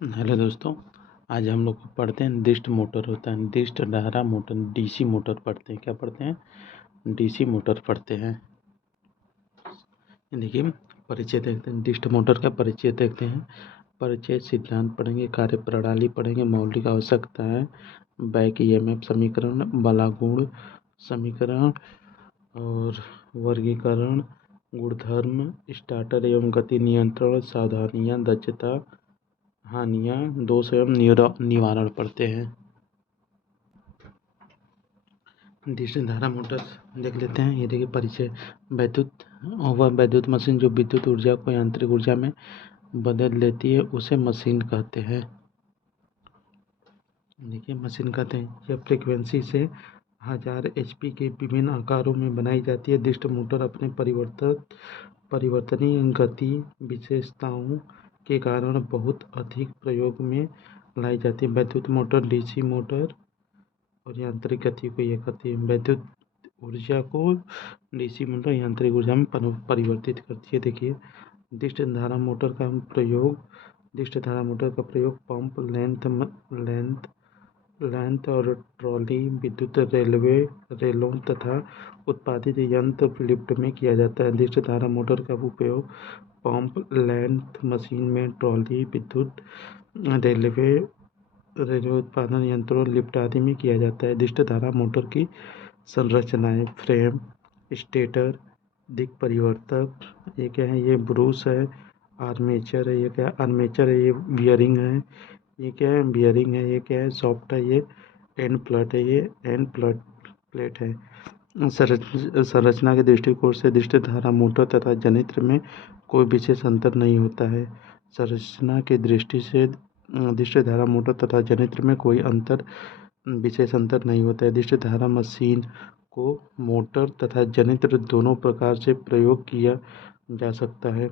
Hello दोस्तों, आज हम लोग पढ़ते हैं डिस्ट मोटर होता है, डिस्ट धारा मोटर, डीसी मोटर पढ़ते हैं। क्या पढ़ते हैं? डीसी मोटर पढ़ते हैं। देखिए, परिचय देखते हैं। डिस्ट मोटर का परिचय देखते हैं। परिचय, सिद्धांत पढ़ेंगे, कार्य प्रणाली पढ़ेंगे, मौलिक आवश्यकता है, बैक ईएमएफ समीकरण, बलागुण समीकरण और वर्गीकरण, गुणधर्म, स्टार्टर एवं गति नियंत्रण, सावधानियां, दक्षता, हानियां, दोष एवं निवारण पढ़ते हैं। डिश धारा मोटर देख लेते हैं। ये देखिए परिचय। वैद्युत मशीन जो विद्युत ऊर्जा को यांत्रिक ऊर्जा में बदल लेती है उसे मशीन कहते हैं। देखिए मशीन कहते हैं। यह फ्रीक्वेंसी से 1000 HP के विभिन्न आकारों में बनाई जाती है। डिस्ट मोटर अपने परिवर्तनीय गति विशेषताओं के कारण बहुत अधिक प्रयोग में लाई जाती है। वैद्युत मोटर डीसी मोटर और यांत्रिक गति को यह करती है। वैद्युत ऊर्जा को डीसी मोटर यांत्रिक ऊर्जा में परिवर्तित करती है। देखिए डिस्ट धारा मोटर का प्रयोग पंप, लेंथ और ट्रॉली, विद्युत रेलों तथा उत्पादित यंत्र लिफ्ट में किया जाता है। डिस्ट धारा मोटर का उपयोग पंप, लेंथ मशीन में, ट्रॉली, विद्युत रेलवे उत्पादन यंत्रों, लिफ्ट आदि में किया जाता है। डिस्ट धारा मोटर की संरचनाएं: फ्रेम, स्टेटर, दिक् परिवर्तक, ये क्या है? ये ब्रूस है। आर्मेचर है। ये क्या? आर्मेचर है। ये बियरिंग है। ये क्या है? बियरिंग है। ये क्या है? सॉफ्ट है। ये एंड प्लट है। ये एंड प्लेट है। संरचना के दृष्टिकोण से डिस्ट धारा मोटर तथा जनित्र में कोई विशेष अंतर नहीं होता है। संरचना की दृष्टि से डिस्ट धारा मोटर तथा जनित्र में कोई विशेष अंतर नहीं होता है। डिस्ट धारा मशीन को मोटर तथा जनित्र दोनों प्रकार से प्रयोग किया जा सकता है।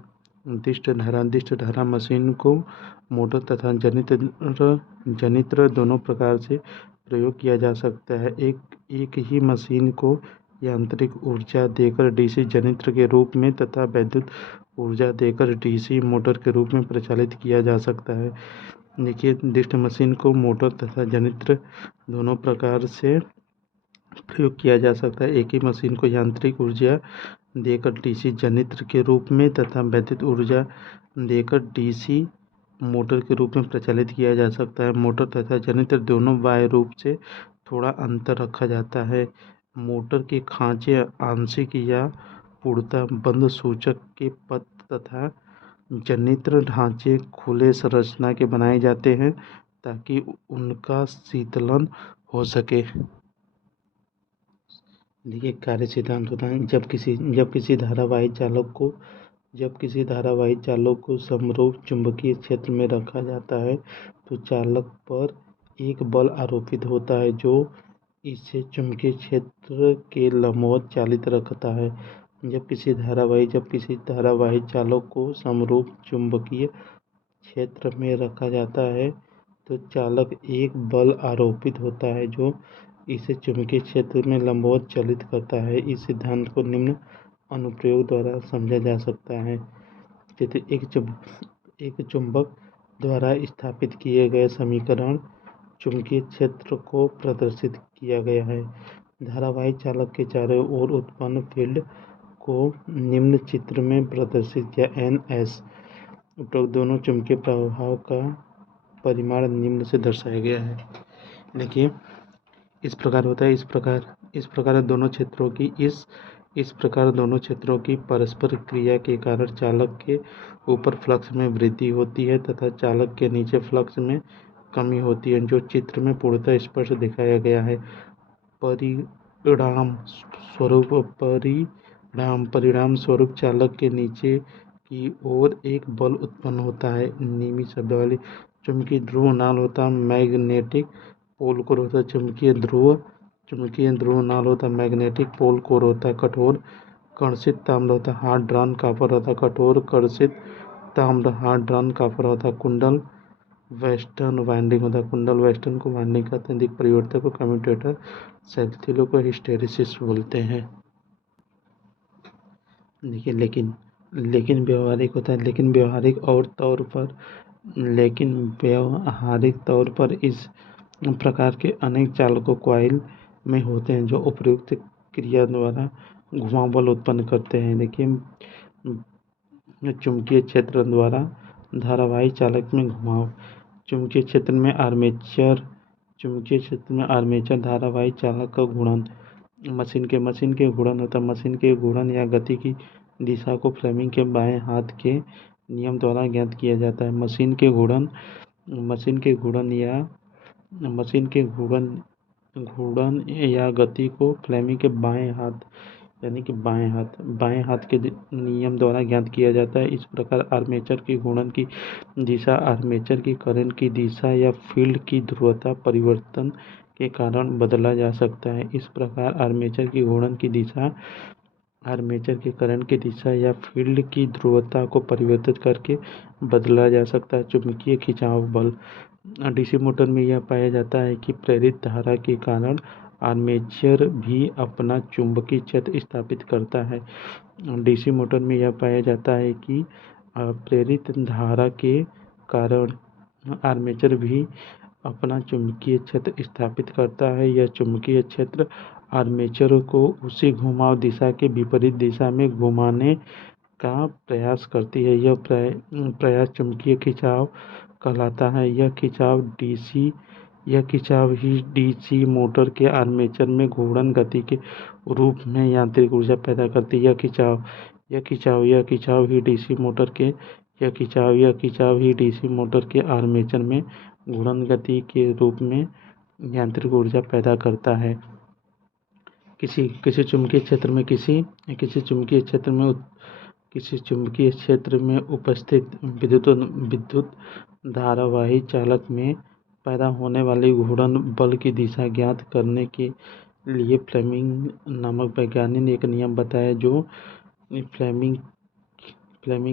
डिस्ट धारा मशीन को मोटर तथा जनित्र दोनों प्रकार से प्रयोग किया जा सकता है। एक ही मशीन को यांत्रिक ऊर्जा देकर डीसी जनित्र के रूप में तथा विद्युत ऊर्जा देकर डीसी मोटर के रूप में प्रचालित किया जा सकता है। देखिए, डिस्ट मशीन को मोटर तथा जनित्र दोनों प्रकार से प्रयोग किया जा सकता है। एक ही मशीन को यांत्रिक ऊर्जा देकर डीसी जनित्र के रूप में तथा विद्युत ऊर्जा देकर डीसी मोटर के रूप में प्रचालित किया जा सकता है। मोटर तथा जनित्र दोनों बाह्य रूप से थोड़ा अंतर रखा जाता है। मोटर के खांचे आंशिक या पूर्णतः बंद सूचक के पथ तथा जनित्र ढांचे खुले संरचना के बनाए जाते हैं ताकि उनका शीतलन हो सके। देखिए कार्य सिद्धांत होता है। जब किसी धारावाही चालक को समरूप चुंबकीय क्षेत्र में रखा जाता है तो चालक पर एक बल आरोपित होता है जो इसे चुंबकीय क्षेत्र के लंबवत चालित रखता है। जब किसी धारावाही चालक को समरूप चुंबकीय क्षेत्र में रखा जाता है तो चालक एक बल आरोपित होता है जो इसे चुंबकीय क्षेत्र में लंबवत चालित करता है। इस सिद्धांत को निम्न अनुप्रयोग द्वारा समझा जा सकता है। एक चुंबक द्वारा स्थापित किए गए समीकरण चुंबकीय क्षेत्र को प्रदर्शित किया गया है। धारावाही चालक के चारों ओर उत्पन्न फील्ड को निम्न चित्र में प्रदर्शित किया। NS उपरोक्त दोनों चुंबकीय प्रभाव का परिमाण निम्न से दर्शाया गया है। देखिए इस प्रकार होता है। इस प्रकार दोनों क्षेत्रों की परस्पर क्रिया के कारण चालक के ऊपर फ्लक्स में वृद्धि होती है तथा चालक के नीचे फ्लक्स में कमी होती है, जो चित्र में पूर्णतः स्पष्ट दिखाया गया है। परिणाम स्वरूप चालक के नीचे की ओर एक बल उत्पन्न होता है। नियमित शब्दावली: चुंबकीय ध्रुव नाल होता मैग्नेटिक पोल कोर होता चुंबकीय ध्रुव नाल होता मैग्नेटिक पोल कोर होता कठोर कर्षित ताम्र होता हार्ड ड्रॉन कॉपर होता कठोर कर्षित ताम्र हार्ड ड्रॉन कॉपर होता कुंडल वेस्टर्न वाइंडिंग होता कुंडल वेस्टर्न को वाइंडिंग कहते हैं। दिक् परिवर्तक को कम्यूटेटर, शैथिलों को हिस्टैरिसीस बोलते हैं। देखिए लेकिन व्यावहारिक होता है। लेकिन व्यावहारिक और तौर पर लेकिन व्यावहारिक तौर पर इस प्रकार के अनेक चालकों कॉइल में होते हैं जो उपयुक्त क्रिया द्वारा घुमाव बल उत्पन्न करते हैं। देखिए, चुंबकीय क्षेत्र द्वारा धारावाही चालक में घुमाव। चुंबकीय क्षेत्र में आर्मेचर धारावाही चालक का घूर्णन। मशीन के घूर्णन होता है। मशीन के घूर्णन या गति की दिशा को फ्लेमिंग के बाएं हाथ के नियम द्वारा ज्ञात किया जाता है। मशीन के घूर्णन या गति को फ्लेमिंग के बाएं हाथ यानी कि बाएं हाथ के नियम द्वारा ज्ञात किया जाता है। इस प्रकार आर्मेचर की घूर्णन की दिशा आर्मेचर की करंट की दिशा या फील्ड की ध्रुवता परिवर्तन के कारण बदला जा सकता है। इस प्रकार आर्मेचर की घूर्णन की दिशा आर्मेचर के करंट की दिशा या फील्ड की ध्रुवता को परिवर्तित करके बदला जा सकता है। चुंबकीय खिंचाव बल। डीसी मोटर में यह पाया जाता है कि प्रेरित धारा के कारण आर्मेचर भी अपना चुंबकीय क्षेत्र स्थापित करता है। डीसी मोटर में यह पाया जाता है कि प्रेरित धारा के कारण आर्मेचर भी अपना चुंबकीय क्षेत्र स्थापित करता है। यह चुंबकीय क्षेत्र आर्मेचर को उसी घुमाव दिशा के विपरीत दिशा में घुमाने का प्रयास करती है। यह प्रयास चुंबकीय खिंचाव कहलाता है। यह खिंचाव ही डीसी मोटर के आर्मेचर में घूर्णन गति के रूप में यांत्रिक ऊर्जा पैदा करती है। यह खिंचाव ही डीसी मोटर के आर्मेचर में घूर्णन गति के रूप में यांत्रिक ऊर्जा पैदा करता है। किसी चुंबकीय क्षेत्र में उपस्थित विद्युत धारावाही चालक में पैदा होने वाली घूर्णन बल की दिशा ज्ञात करने के लिए फ्लेमिंग नामक वैज्ञानिक ने एक नियम बताया जो फ्लेमिंग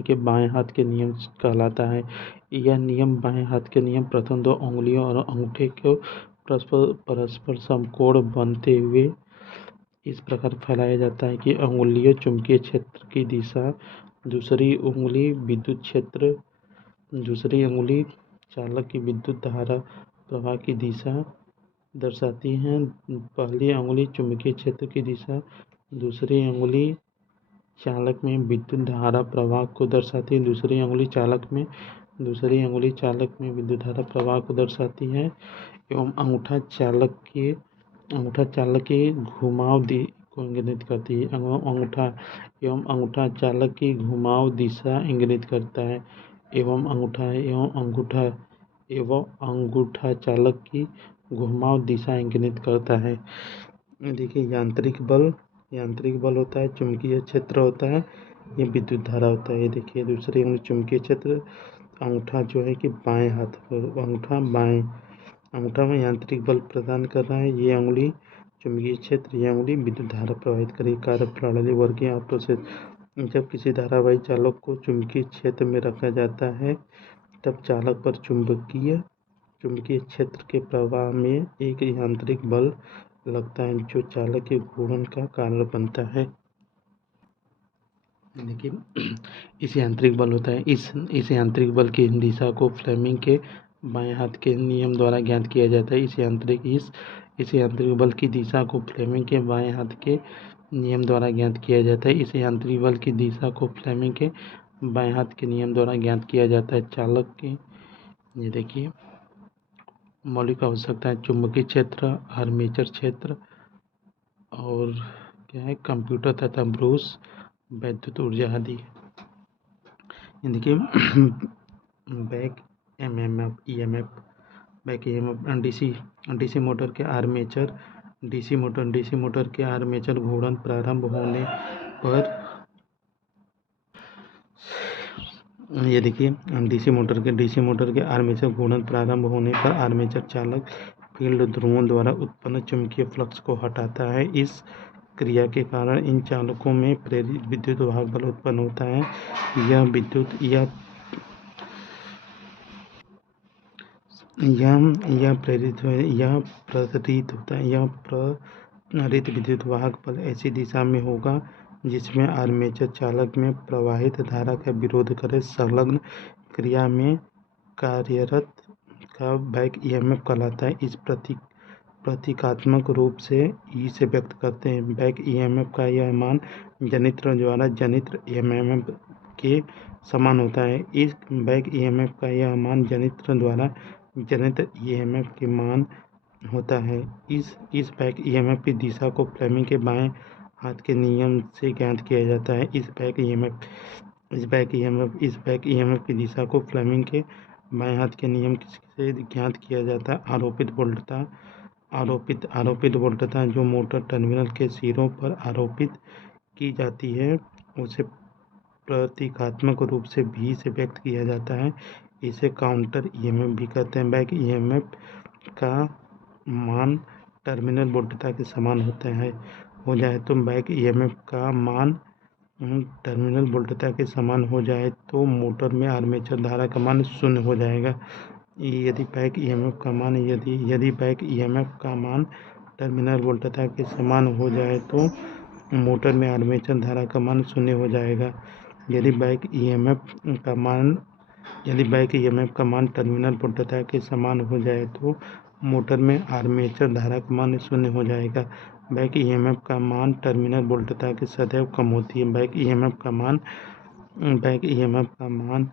के बाएं हाथ के नियम कहलाता है। यह नियम बाएं हाथ के नियम प्रथम दो उंगलियों और अंगूठे को परस्पर समकोण बनते हुए इस प्रकार फैलाया जाता है कि अंगुलियों चुंबकीय क्षेत्र की दिशा, दूसरी अंगुली चालक की विद्युत धारा प्रवाह की दिशा दर्शाती हैं। पहली अंगुली चुंबकीय क्षेत्र की दिशा, दूसरी अंगुली चालक में विद्युत धारा प्रवाह को दर्शाती है। दूसरी अंगुली चालक में विद्युत धारा प्रवाह को दर्शाती है एवं अंगूठा चालक के घुमाव को इंगित करती है। अंगूठा चालक की घुमाव दिशा इंगित करता है एवं अंगूठा चालक की घुमाव दिशा इंगित करता है। देखिए, यांत्रिक बल होता है, चुंबकीय क्षेत्र होता है, ये विद्युत धारा होता है। ये देखिए, दूसरी अंगुली चुंबकीय क्षेत्र, अंगूठा जो है कि बाएं हाथ अंगूठा में यांत्रिक बल प्रदान कर रहा है। ये अंगुली चुंबकीय क्षेत्र, ये अंगुली विद्युत धारा प्रवाहित करेगी। कार्यप्रणाली वर्गीय प्रोसेस। जब किसी धारावाही चालक को चुंबकीय क्षेत्र में रखा जाता है तब चालक पर चुंबकीय क्षेत्र के प्रवाह में एक यांत्रिक बल लगता है जो चालक के घूर्णन का कारण बनता है। देखिए, इस यांत्रिक बल होता है। इस यांत्रिक बल की दिशा को फ्लेमिंग के बाएं हाथ के नियम द्वारा ज्ञात किया जाता है। इस यांत्रिक बल की दिशा को फ्लेमिंग के बाएं हाथ के नियम द्वारा ज्ञात किया जाता है। इस यांत्रिक बल की दिशा को फ्लेमिंग के बाएं हाथ के नियम द्वारा ज्ञात किया जाता है। चालक के ये देखिए, मौलिक आवश्यकताएं: चुंबकीय क्षेत्र, आर्मेचर क्षेत्र और क्या है, कंप्यूटर तथा ब्रूस, वैद्युत ऊर्जा आदि। देखिए, बैक ईएमएफ डीसी मोटर के आर्मेचर घूर्णन प्रारंभ होने पर ये देखिए, डीसी मोटर के आर्मेचर घूर्णन प्रारंभ होने पर आर्मेचर चालक फील्ड ध्रुवों द्वारा उत्पन्न चुंबकीय फ्लक्स को हटाता है। इस क्रिया के कारण इन चालकों में प्रेरित विद्युत वाहक बल उत्पन्न होता है। यह प्रेरित विद्युत वाहक बल ऐसी दिशा में होगा जिसमें आर्मेचर चालक में प्रवाहित धारा का विरोध करे। संलग्न क्रिया में कार्यरत का बैक ईएमएफ कहलाता है। इस प्रतीकात्मक रूप से ई से व्यक्त करते हैं। बैक ईएमएफ का यह मान जनित्र द्वारा जनित ईएमएफ के समान होता है। इस बैक ईएमएफ का यह मान जनित्र द्वारा जनित ईएमएफ के मान होता है। इस बैक ईएमएफ की दिशा को फ्लेमिंग के बाएं हाथ के नियम से ज्ञात किया जाता है। इस बैक ईएमएफ की दिशा को फ्लेमिंग के बाएं हाथ के नियम से ज्ञात किया जाता है। आरोपित वोल्टता जो मोटर टर्मिनल के सिरों पर आरोपित की जाती है उसे प्रतीकात्मक रूप से V से व्यक्त किया जाता है। इसे काउंटर ईएमएफ भी कहते हैं। बैक ईएमएफ का मान टर्मिनल वोल्टता के समान होता है हो जाए तो बैक ईएमएफ का मान टर्मिनल वोल्टता के समान हो जाए तो मोटर में आर्मेचर धारा का मान 0 हो जाएगा। यदि बैक ईएमएफ का मान टर्मिनल वोल्टता के समान हो जाए तो मोटर में आर्मेचर धारा का मान 0 हो जाएगा। यदि बैक ईएमएफ का मान टर्मिनल वोल्टता के समान हो जाए तो मोटर में आर्मेचर धारा का मान 0 हो जाएगा। बैक ईएमएफ का मान टर्मिनल वोल्टता के सदैव कम होती है। बैक ईएमएफ का मान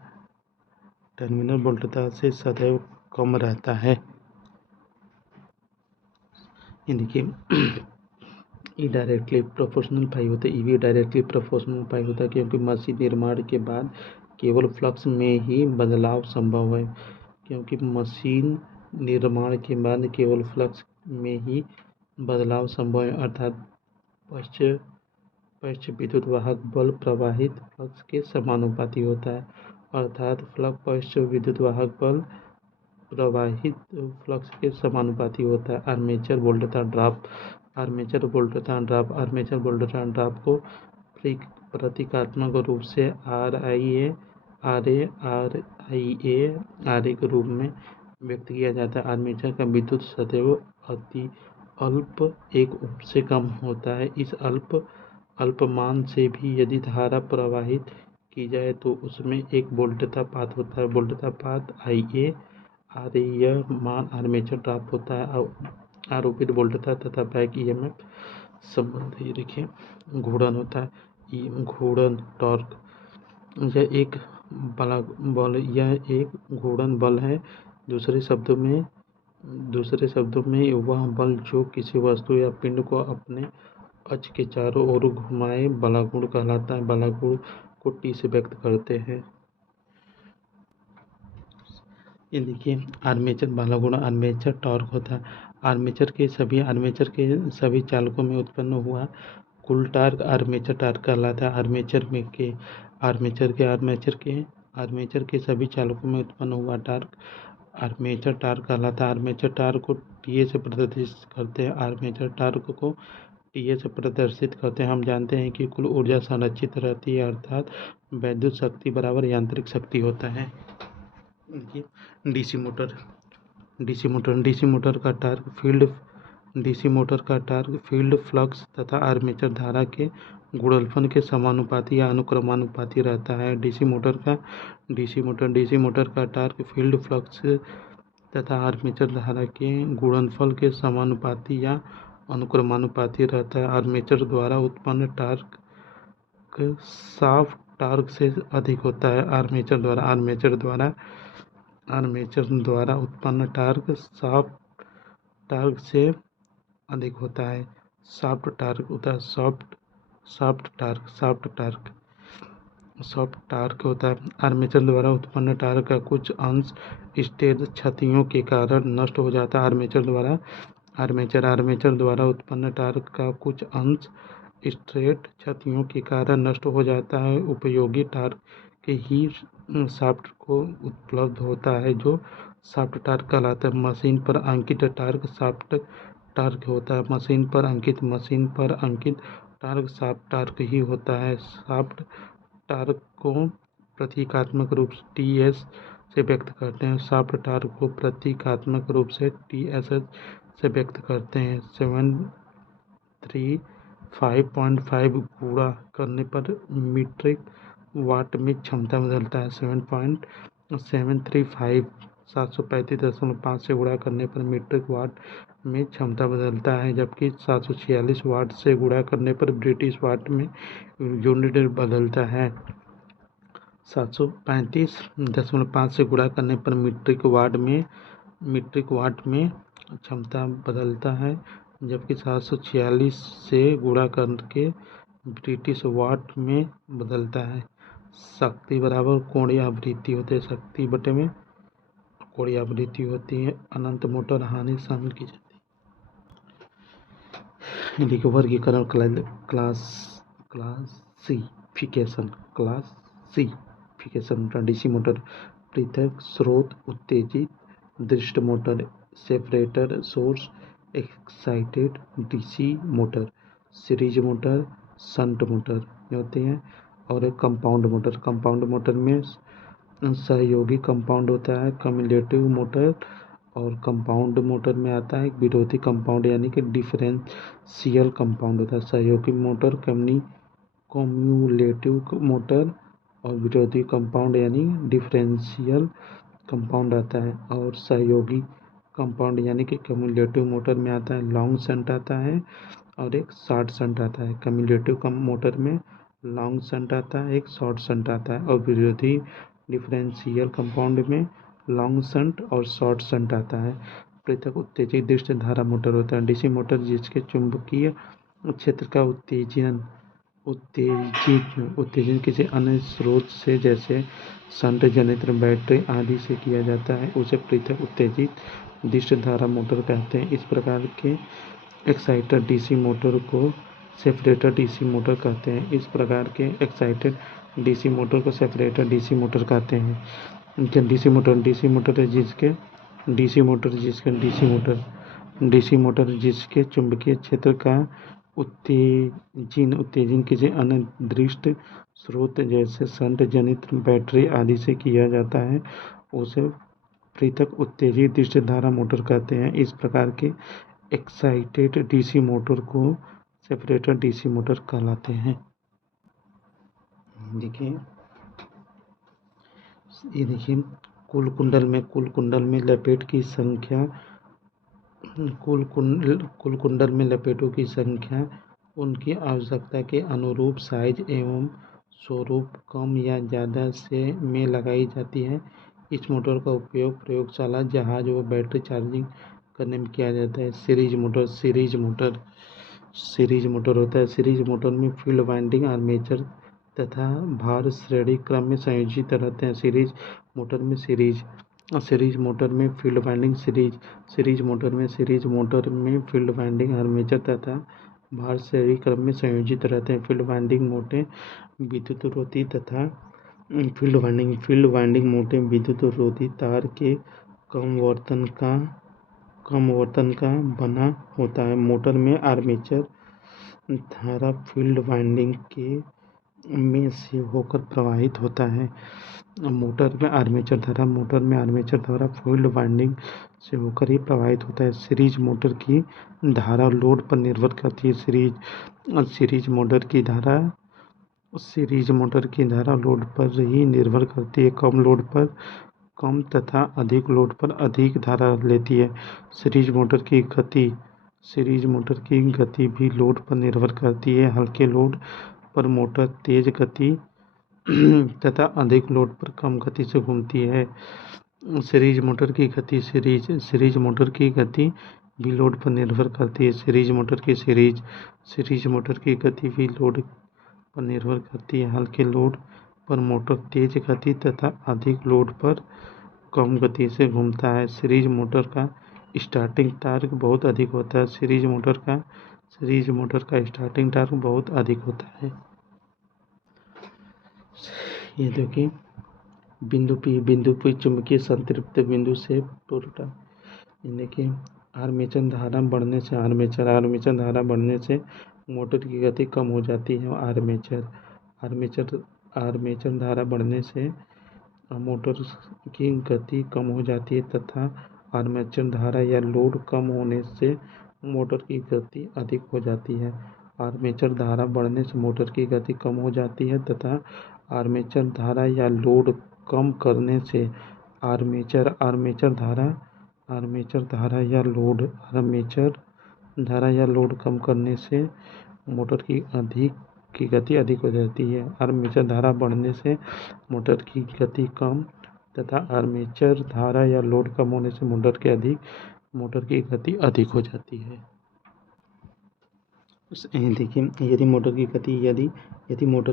टर्मिनल वोल्टता से सदैव कम रहता है। ये देखिए ई डायरेक्टली प्रोपोर्शनल पाई होता है। ईवी डायरेक्टली प्रोपोर्शनल पाई होता है क्योंकि मशीन निर्माण के बाद केवल फ्लक्स में ही बदलाव संभव है। अर्थात पश्च विद्युत वाहक बल प्रवाहित फ्लक्स के समानुपाती होता है। पश्च विद्युत वाहक बल प्रवाहित फ्लक्स के समानुपाती होता है। आर्मेचर वोल्टता ड्रॉप को प्रतीकात्मक रूप से RA के रूप में व्यक्त किया जाता है। आर्मेचर का विद्युत सदैव अति अल्प एक ओम से कम होता है। इस अल्प मान से भी यदि धारा प्रवाहित की जाए तो उसमें एक वोल्टता पात होता है। वोल्टता पात IA RA यह मान आर्मेचर ड्रॉप होता है। आरोपित वोल्टता तथा बैक ईएमएफ संबंध ये देखिए घूर्णन होता है। घूर्णन टॉर्क यह एक घूर्णन बल है। दूसरे शब्दों में वह बल जो किसी वस्तु या पिंड को अपने अक्ष के चारों ओर घुमाए बलागुण कहलाता है। बलागुण को T से व्यक्त करते हैं। ये देखिए आर्मेचर बलागुण आर्मेचर टॉर्क होता है। आर्मेचर के सभी चालकों में उत्पन्न हुआ कुल टार्क आर्मेचर टार्क कहलाता है। आर्मेचर के सभी चालकों में उत्पन्न हुआ टार्क आर्मेचर टार्क कहलाता है। आर्मेचर टार्क को TA से प्रदर्शित करते हैं। हम जानते हैं कि कुल ऊर्जा संरक्षित रहती है अर्थात वैद्युत शक्ति बराबर यांत्रिक शक्ति होता है। डीसी मोटर का टार्क फील्ड फ्लक्स तथा आर्मेचर धारा के गुणनफल के समानुपाती या अनुक्रमानुपाती रहता है। डीसी मोटर का टार्क फील्ड फ्लक्स तथा आर्मेचर धारा के गुणनफल के समानुपाती या अनुक्रमानुपाती रहता है। आर्मेचर द्वारा उत्पन्न टार्क शाफ्ट टार्क से अधिक होता है। आर्मेचर द्वारा उत्पन्न टार्क शाफ्ट टार्क से अधिक होता है। शाफ्ट टार्क होता है सॉफ्ट टार्क होता है। आर्मेचर द्वारा उत्पन्न टार्क का कुछ अंश स्टेट क्षतियों के कारण नष्ट हो जाता है। आर्मेचर द्वारा उत्पन्न टार्क का कुछ अंश स्ट्रेट क्षतियों के कारण नष्ट हो जाता है। उपयोगी टार्क के ही शाफ्ट को उपलब्ध होता है जो शाफ्ट टार्क कहलाता है। मशीन पर अंकित टार्क शाफ्ट टार्क होता है। मशीन पर अंकित टार्क शाफ्ट टार्क ही होता है। शाफ्ट टार्क को प्रतीकात्मक रूप से TS से व्यक्त करते हैं। शाफ्ट टार्क को प्रतीकात्मक रूप से TSH से व्यक्त करते हैं। 735.5 गुणा करने पर मीट्रिक वाट में क्षमता बदलता है। 735 735.5 से गुणा करने पर मीट्रिक वाट में क्षमता बदलता है, जबकि 746 वाट से गुणा करने पर ब्रिटिश वाट में यूनिट बदलता है। 735.5 से गुणा करने पर मीट्रिक वाट में क्षमता बदलता है, जबकि 746 से गुणा करके ब्रिटिश वाट में बदलता है। शक्ति बराबर कोणीय आवृत्ति होती है, शक्ति बटे में कोणीय आवृत्ति होती है। अनंत मोटर हानि शामिल की जाती है। देखिए वर्गीकरण क्लासिफिकेशन डीसी मोटर पृथक स्रोत उत्तेजित, दृष्ट motor separator source excited, DC motor, series motor, shunt motor होते हैं। और एक कंपाउंड मोटर में सहयोगी कंपाउंड होता है कम्युलेटिव मोटर, और कंपाउंड मोटर में आता है विरोधी कंपाउंड यानी कि डिफरेंशियल कंपाउंड होता है। सहयोगी मोटर कम्युलेटिव मोटर और विरोधी कंपाउंड यानी डिफरेंशियल कंपाउंड आता है। और सहयोगी कंपाउंड यानी कि कम्युलेटिव मोटर में आता है लॉन्ग शंट आता है और एक शॉर्ट शंट आता है। कम्युलेटिव मोटर में लॉन्ग शंट आता है, एक शॉर्ट शंट आता है, और विरोधी डिफरेंशियल कंपाउंड में लॉन्ग शंट और शॉर्ट शंट आता है। पृथक उत्तेजित दृष्ट धारा मोटर होता है डीसी मोटर जिसके चुंबकीय क्षेत्र का उत्तेजन किसी अन्य स्रोत से जैसे शंट जनरेटर बैटरी आदि से किया जाता है उसे पृथक उत्तेजित दृष्ट धारा मोटर कहते हैं। इस प्रकार के एक्साइटर डीसी मोटर को सेपरेटर डीसी मोटर कहते हैं। इस प्रकार के एक्साइटेड डीसी मोटर को सेपरेटर डीसी मोटर कहते हैं। डीसी मोटर है जिसके चुंबकीय क्षेत्र का उत्तेजन किसी अन्य दृष्ट स्रोत जैसे शंट जनित्र बैटरी आदि से किया जाता है उसे पृथक उत्तेजित दृष्ट धारा मोटर कहते हैं। इस प्रकार के एक्साइटेड डीसी मोटर को सेपरेटर डीसी मोटर कहलाते हैं। देखिए ये देखिए कुल कुंडल में लपेट की संख्या कुल कुंडल में लपेटों की संख्या उनकी आवश्यकता के अनुरूप साइज एवं स्वरूप कम या ज़्यादा से में लगाई जाती है। इस मोटर का उपयोग प्रयोगशाला जहाज व बैटरी चार्जिंग करने में किया जाता है। सीरीज मोटर होता है। सीरीज मोटर में फील्ड वाइंडिंग आर्मेचर तथा भार श्रेणी क्रम में संयोजित रहते हैं। सीरीज मोटर में फील्ड वाइंडिंग सीरीज मोटर में फील्ड वाइंडिंग आर्मेचर तथा भार श्रेणी क्रम में संयोजित रहते हैं। फील्ड वाइंडिंग मोटे विद्युत रोधी तथा फील्ड वाइंडिंग मोटे विद्युत रोधी तार के कम वर्तन का बना होता है। मोटर में आर्मेचर धारा फील्ड वाइंडिंग में से होकर प्रवाहित होता है। मोटर में आर्मेचर धारा फील्ड वाइंडिंग से होकर ही प्रवाहित होता है। सीरीज मोटर की धारा लोड पर निर्भर करती है। सीरीज मोटर की धारा लोड पर ही निर्भर करती है। कम लोड पर कम तथा अधिक लोड पर अधिक धारा लेती है। सीरीज मोटर की गति भी लोड पर निर्भर करती है। हल्के लोड पर मोटर तेज गति तथा अधिक लोड पर कम गति से घूमती है। सीरीज मोटर की गति भी लोड पर निर्भर करती है। सीरीज मोटर की गति भी लोड पर निर्भर करती है। हल्के लोड पर मोटर तेज गति तथा अधिक लोड पर कम गति से घूमता है। सीरीज मोटर का स्टार्टिंग टॉर्क बहुत अधिक होता है। सीरीज मोटर का स्टार्टिंग टॉर्क बहुत अधिक होता है। ये देखिए बिंदु पी चुंबकीय संतृप्ति बिंदु से पूर्णता। देखिए आर्मेचर धारा बढ़ने से मोटर की गति कम हो जाती है। आर्मेचर धारा बढ़ने से मोटर की गति कम हो जाती है तथा आर्मेचर धारा या लोड कम होने से मोटर की गति अधिक हो जाती है। आर्मेचर धारा बढ़ने से मोटर की गति कम हो जाती है तथा आर्मेचर धारा या लोड कम करने से आर्मेचर धारा या लोड कम करने से मोटर की गति अधिक हो जाती है। आर्मेचर धारा बढ़ने से मोटर की गति कम तथा आर्मेचर धारा या लोड कम होने से मोटर की गति अधिक हो जाती है। देखिए, यदि मोटर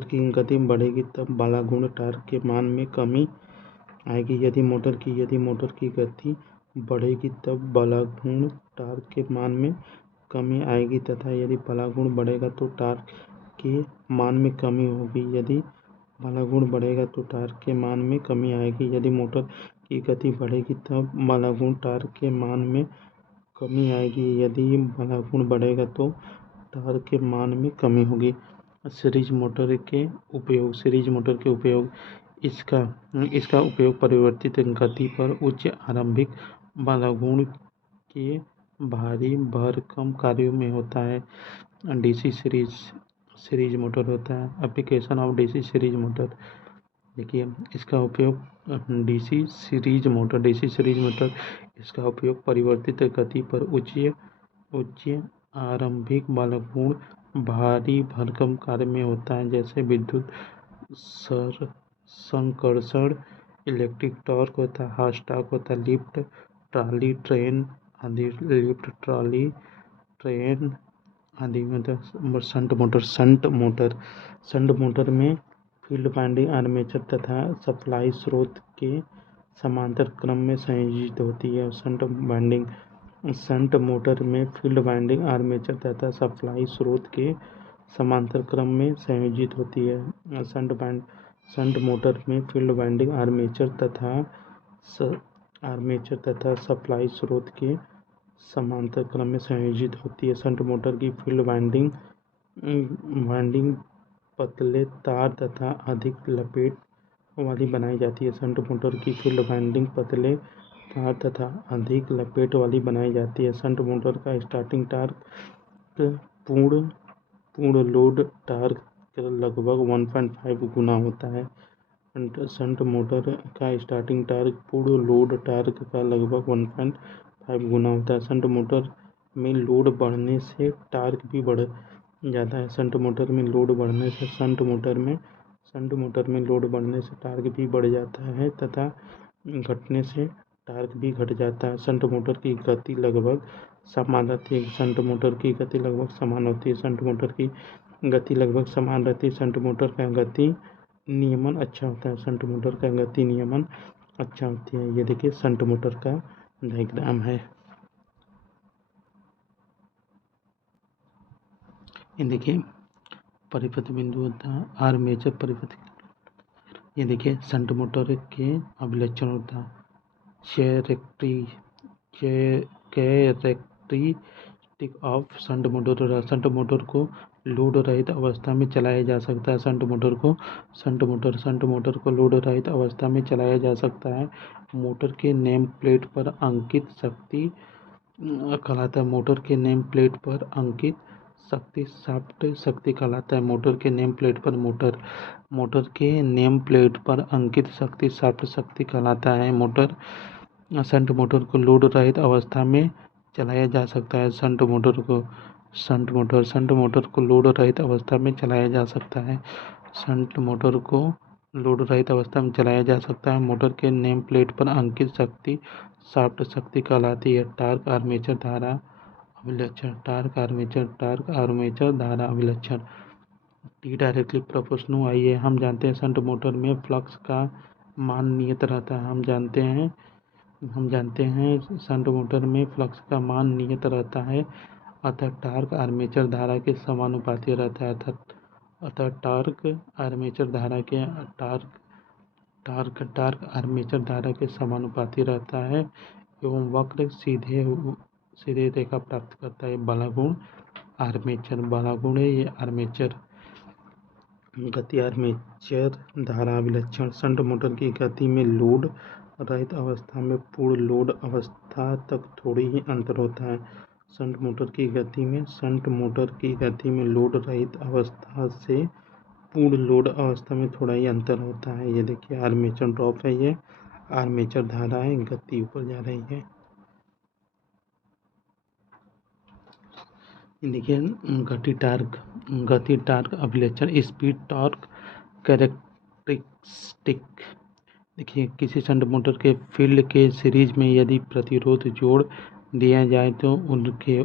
की गति बढ़ेगी तब बल गुण टॉर्क के मान में कमी आएगी। यदि मोटर की गति बढ़ेगी तब बल गुण टॉर्क के मान में कमी आएगी तथा यदि बल गुण बढ़ेगा तो टॉर्क के मान में कमी होगी। यदि बल गुण बढ़ेगा तो टॉर्क के मान में कमी आएगी। यदि मोटर की गति बढ़ेगी तब बल गुण टॉर्क के मान में कमी आएगी। यदि बल गुण बढ़ेगा तो टॉर्क के मान में कमी होगी। सीरीज मोटर के उपयोग इसका उपयोग परिवर्तित गति पर उच्च आरंभिक बल गुण के भारी भरकम कार्यों में होता है। डीसी सीरीज मोटर होता है। Application of DC series motor, देखिए इसका उपयोग डीसी सीरीज मोटर इसका उपयोग परिवर्तित गति पर उच्च आरंभिक बल गुण भारी भरकम कार्य में होता है, जैसे विद्युत संकर्षण, इलेक्ट्रिक टॉर्क होता है, हॉर्स टॉर्क होता है, लिफ्ट ट्रॉली ट्रेन आदि में। शंट मोटर में फील्ड वाइंडिंग आर्मेचर तथा सप्लाई स्रोत के समांतर क्रम में संयोजित होती है। शंट मोटर में फील्ड वाइंडिंग आर्मेचर तथा सप्लाई स्रोत के समांतर क्रम में संयोजित होती है। शंट मोटर में फील्ड वाइंडिंग आर्मेचर तथा सप्लाई स्रोत के समांतर क्रम में संयोजित होती है। शंट मोटर की फील्ड वाइंडिंग पतले तार तथा अधिक लपेट वाली बनाई जाती है। शंट मोटर की फील्ड वाइंडिंग पतले तार तथा अधिक लपेट वाली बनाई जाती है। शंट मोटर का स्टार्टिंग टॉर्क पूर्ण लोड टॉर्क का लगभग 1.5 गुना होता है। शंट मोटर का स्टार्टिंग टॉर्क पूर्ण लोड टॉर्क का लगभग 1.5 गुना होता है। शंट मोटर में लोड बढ़ने से टॉर्क भी बढ़ जाता है। शंट मोटर में लोड बढ़ने से टॉर्क भी बढ़ जाता है तथा घटने से टॉर्क भी घट जाता है। शंट मोटर की गति लगभग समान रहती है। शंट मोटर की गति लगभग समान होती है। शंट मोटर की गति लगभग समान रहती है। शंट मोटर का गति नियमन अच्छा होता है। शंट मोटर का गति नियमन अच्छा होती है। ये देखिए शंट मोटर का डायग्राम है। ये देखिए परिपथ बिंदु होता है, आर्मेचर परिपथ। ये देखिए शंट मोटर के अभिलक्षण होता है। Characteristic of shunt motor. Shunt motor को लोड रहित अवस्था में चलाया जा सकता है। शंट मोटर को लोड रहित अवस्था में चलाया जा सकता है। मोटर के नेम प्लेट पर अंकित शक्ति कहलाता है। मोटर के नेम प्लेट पर अंकित शक्ति शाफ्ट शक्ति कहलाता है। मोटर के नेम प्लेट पर अंकित शक्ति शाफ्ट शक्ति कहलाता है। शंट मोटर को लोड रहित अवस्था में चलाया जा सकता है। शंट मोटर को लोड रहित अवस्था में चलाया जा सकता है। शंट मोटर को लोड रहित अवस्था में चलाया जा सकता है। मोटर के नेम प्लेट पर अंकित शक्ति शाफ्ट शक्ति कहलाती है। टॉर्क आर्मेचर धारा अभिलक्षण टी डायरेक्टली प्रोपोर्शनल। आइए हम जानते हैं शंट मोटर में फ्लक्स का मान नियत रहता है। हम जानते हैं शंट मोटर में फ्लक्स का मान नियत रहता है, अतः टॉर्क आर्मेचर धारा के समानुपाती रहता है। अतः टॉर्क आर्मेचर धारा के समानुपाती रहता है एवं वक्र सीधे रेखा प्राप्त करता है। बल गुण आर्मेचर गति आर्मेचर धारा अभिलक्षण। शंट मोटर की गति में लोड रहित अवस्था में पूर्ण लोड अवस्था तक थोड़ी ही अंतर होता है। शंट मोटर की गति में लोड रहित अवस्था से पूर्ण लोड अवस्था में थोड़ा ही अंतर होता है। ये देखिए आर्मेचर ड्रॉप है, ये आर्मेचर धारा है, गति ऊपर जा रही है। देखिए गति टार्क अभिलक्षण स्पीड टॉर्क कैरेक्टरिस्टिक। देखिए किसी शंट मोटर के फील्ड के सीरीज में यदि प्रतिरोध जोड़ दिया जाए तो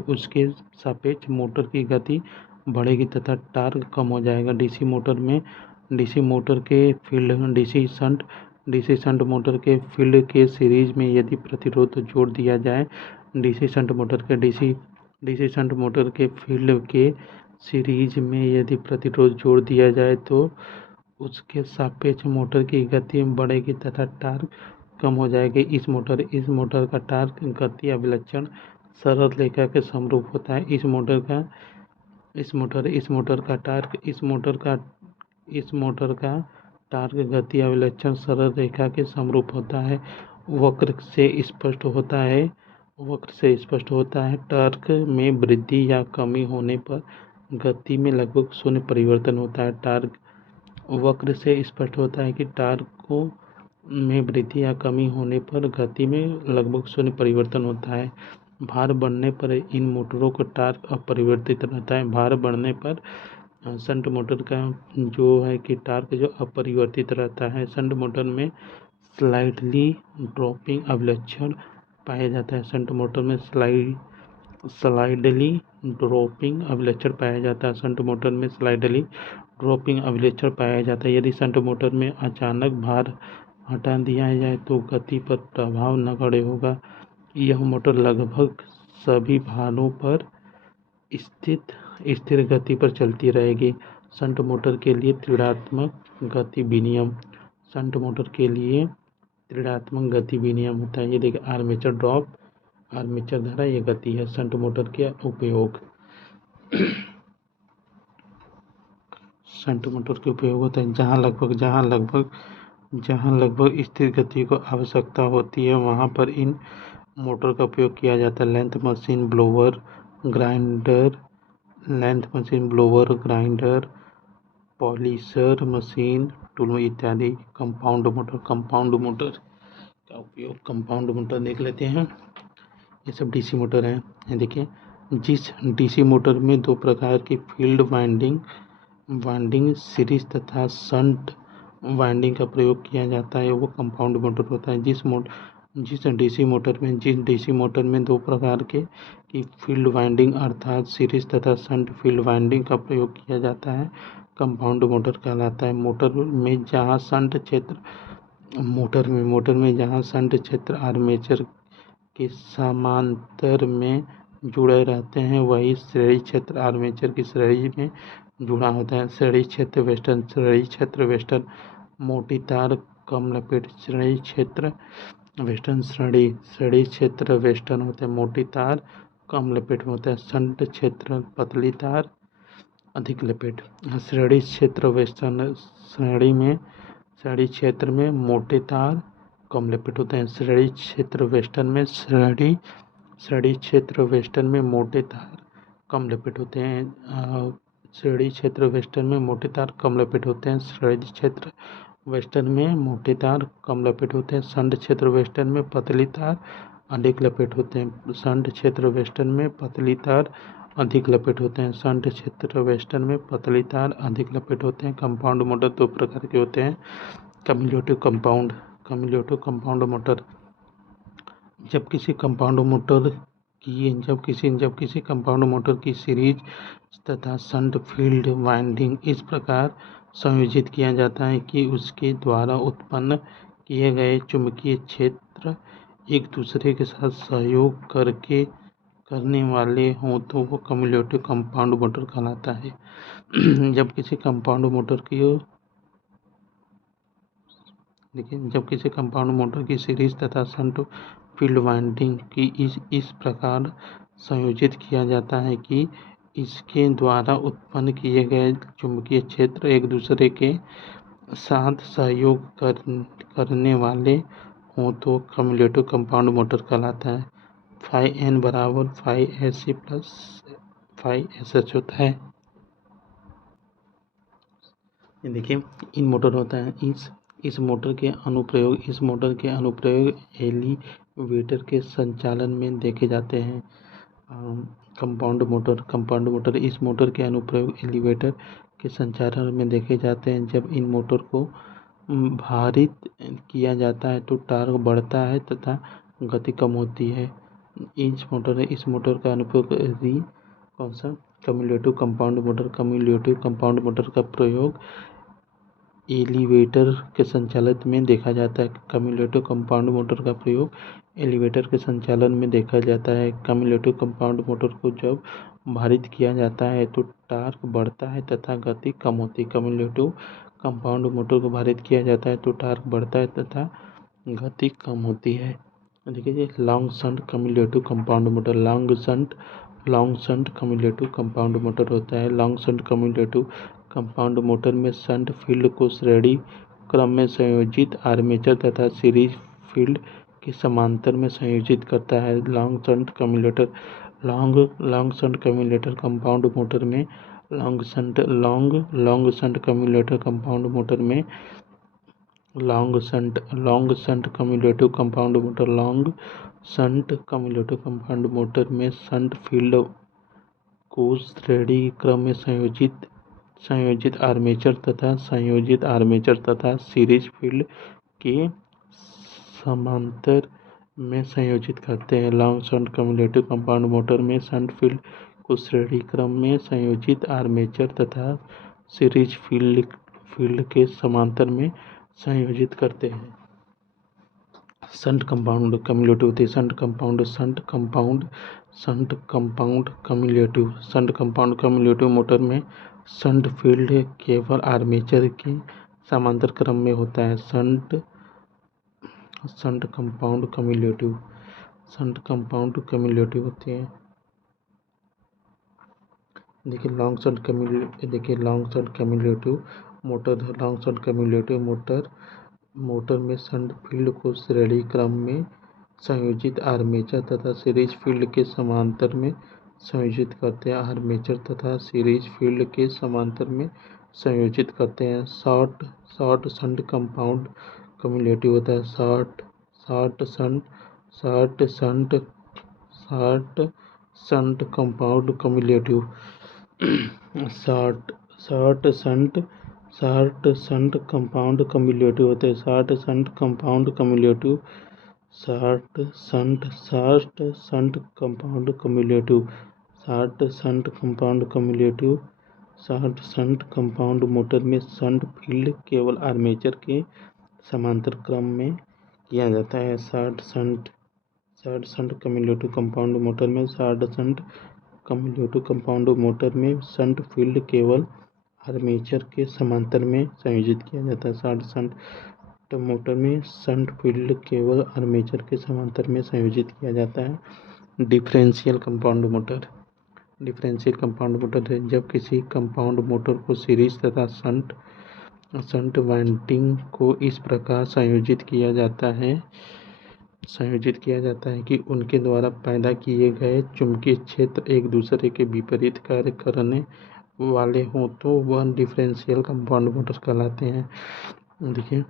उसके सापेक्ष मोटर की गति बढ़ेगी तथा टार्क कम हो जाएगा। डीसी मोटर के फील्ड डीसी शंट मोटर के फील्ड के सीरीज में यदि प्रतिरोध जोड़ दिया जाए डीसी शंट मोटर के फील्ड के सीरीज में यदि प्रतिरोध जोड़ दिया जाए तो उसके सापेक्ष मोटर की गति बढ़ेगी तथा टार्क कम हो जाएगी। इस मोटर का टार्क गति अभिलक्षण सरल रेखा के समरूप होता है। इस मोटर का टार्क गति अभिलक्षण सरल रेखा के समरूप होता है। वक्र से स्पष्ट होता है। टार्क में वृद्धि या कमी होने पर गति में लगभग शून्य परिवर्तन होता है। टार्क वक्र से स्पष्ट होता है कि टार्क में वृद्धि या कमी होने पर गति में लगभग शून्य परिवर्तन होता है। भार बढ़ने पर इन मोटरों का टार्क अपरिवर्तित रहता है। भार बढ़ने पर शंट मोटर का जो है कि टार्क जो अपरिवर्तित रहता है। शंट मोटर में स्लाइडली ड्रॉपिंग अभिलक्षण पाया जाता है। शंट मोटर में स्लाइडली ड्रॉपिंग अभिलक्षण पाया जाता है। शंट मोटर में स्लाइडली ड्रॉपिंग अभिलक्षण पाया जाता है। यदि शंट मोटर में अचानक भार हटा दिया जाए तो गति पर प्रभाव नगण्य होगा। यह मोटर लगभग सभी भारों पर स्थिर गति पर चलती रहेगी। शंट मोटर के लिए ऋणात्मक गति विनियम होता है। ये देखिए आर्मेचर ड्रॉप, आर्मेचर धारा, ये गति है शंट मोटर के उपयोग। शंट मोटर के उपयोग होता है जहाँ लगभग स्थिर गति को आवश्यकता होती है वहाँ पर इन मोटर का उपयोग किया जाता है। Length machine, blower, grinder, polisher machine, tool इत्यादि। कंपाउंड मोटर का उपयोग, कंपाउंड मोटर देख लेते हैं। ये सब डीसी मोटर है। ये देखिए जिस डीसी मोटर में दो प्रकार की फील्ड वाइंडिंग सीरीज तथा शंट वाइंडिंग का प्रयोग किया जाता है वो कंपाउंड मोटर होता है। जिस डीसी मोटर में दो प्रकार की फील्ड वाइंडिंग अर्थात सीरीज तथा शंट फील्ड वाइंडिंग का प्रयोग किया जाता है कंपाउंड मोटर कहलाता है। मोटर में जहाँ शंट क्षेत्र आर्मेचर के समांतर में जुड़े रहते हैं वही श्रेणी क्षेत्र आर्मेचर की श्रेणी में जुड़ा होता है। श्रेणी क्षेत्र वेस्टर्न, मोटी तार कम लपेट। श्रेणी क्षेत्र वेस्टर्न होता है, मोटी तार कम लपेट में होता है। शंट क्षेत्र पतली तार अधिक लपेट। श्रेणी क्षेत्र वेस्टर्न क्षेत्र में मोटे तार कम लपेट होते हैं। श्रेणी क्षेत्र वेस्टर्न में मोटे तार कम लपेट होते हैं। श्रेणी क्षेत्र वेस्टर्न में मोटे तार कम लपेट होते हैं। श्रेणी क्षेत्र वेस्टर्न में मोटे तार कम लपेट होते हैं। शंट क्षेत्र वेस्टर्न में पतली तार अधिक लपेट होते हैं। शंट क्षेत्र वेस्टर्न में पतली तार अधिक लपेट होते हैं। शंट क्षेत्र वेस्टर्न में पतली तार अधिक लपेट होते हैं। कंपाउंड मोटर दो प्रकार के होते हैं। Cumulative compound motor. जब किसी कंपाउंड मोटर की सीरीज तथा शंट फील्ड वाइंडिंग इस प्रकार संयोजित किया जाता है कि उसके द्वारा उत्पन्न किए गए चुंबकीय क्षेत्र एक दूसरे के साथ सहयोग करने वाले हों तो वो कम्यूलेटिव कंपाउंड मोटर कहलाता है। जब किसी कंपाउंड मोटर की सीरीज तथा शंट फील्ड वाइंडिंग की इस प्रकार संयोजित किया जाता है कि इसके द्वारा उत्पन्न किए गए चुंबकीय क्षेत्र एक दूसरे के साथ सहयोग करने वाले हों तो कम्यूलेटिव कंपाउंड मोटर कहलाता है। Φn बराबर Φsc प्लस Φsh होता है। ये देखिए इन मोटर होता है। इस मोटर के अनुप्रयोग एलिवेटर के संचालन में देखे जाते हैं। कंपाउंड मोटर इस मोटर के अनुप्रयोग एलिवेटर के संचालन में देखे जाते हैं। जब इन मोटर को भारित किया जाता है तो टार्क बढ़ता है तथा गति कम होती है। इस मोटर का अनुप्रयोग कौन सा कम्युलेटिव कंपाउंड मोटर का प्रयोग एलिवेटर के संचालन में देखा जाता है। कम्युलेटिव कंपाउंड मोटर का प्रयोग एलिवेटर के संचालन में देखा जाता है। कम्युलेटिव कंपाउंड मोटर को जब भारित किया जाता है तो टार्क बढ़ता है तथा गति कम होती है। कम्युलेटिव कंपाउंड मोटर को भारित किया जाता है तो टार्क बढ़ता है तथा गति कम होती है। देखिए long shunt cumulative compound motor long shunt cumulative compound motor होता है। Long shunt cumulative compound motor में शंट फील्ड को श्रेणी क्रम में संयोजित आर्मेचर तथा सीरीज फील्ड के समांतर में संयोजित करता है। लॉन्ग शंट कम्युलेटर कंपाउंड मोटर में लॉन्ग शंट कम्युलेटर कंपाउंड मोटर में long shunt cumulative compound motor में शंट फील्ड को श्रेणी क्रम में संयोजित आर्मेचर तथा सीरीज फील्ड के समांतर में संयोजित करते हैं। Long shunt cumulative compound motor में शंट फील्ड को श्रेणी क्रम में संयोजित आर्मेचर तथा सीरीज फील्ड के समांतर में संयोजित करते हैं। Shunt compound cumulative shunt compound cumulative motor में शंट फील्ड केवल आर्मेचर के समांतर क्रम में होता है। शंट कंपाउंड कम्युलेटिव होते हैं। देखिए लॉन्ग शंट कम्युलेटिव मोटर में शंट फील्ड को श्रेणी क्रम में संयोजित आर्मेचर तथा सीरीज फील्ड के समांतर में संयोजित करते हैं। आर्मेचर तथा सीरीज फील्ड के समांतर में संयोजित करते हैं। शॉर्ट शंट कंपाउंड कम्युलेटिव होता है। Short shunt compound cumulative short shunt compound cumulative होते हैं। Short shunt compound cumulative short shunt compound motor में शंट फील्ड केवल आर्मेचर के समांतर क्रम में किया जाता है। Short shunt cumulative compound motor में शंट फील्ड केवल आर्मेचर के समांतर में संयोजित किया जाता है। शॉर्ट शंट मोटर में शंट फील्ड केवल आर्मेचर के समांतर में संयोजित किया जाता है। डिफरेंशियल कंपाउंड मोटर है जब किसी कंपाउंड मोटर को सीरीज तथा शंट वाइंडिंग को इस प्रकार संयोजित किया जाता है कि उनके द्वारा पैदा किए गए चुंबकीय क्षेत्र एक दूसरे के विपरीत कार्य करने वाले हों तो वह डिफरेंशियल कंपाउंड मोटर कहलाते हैं। देखिए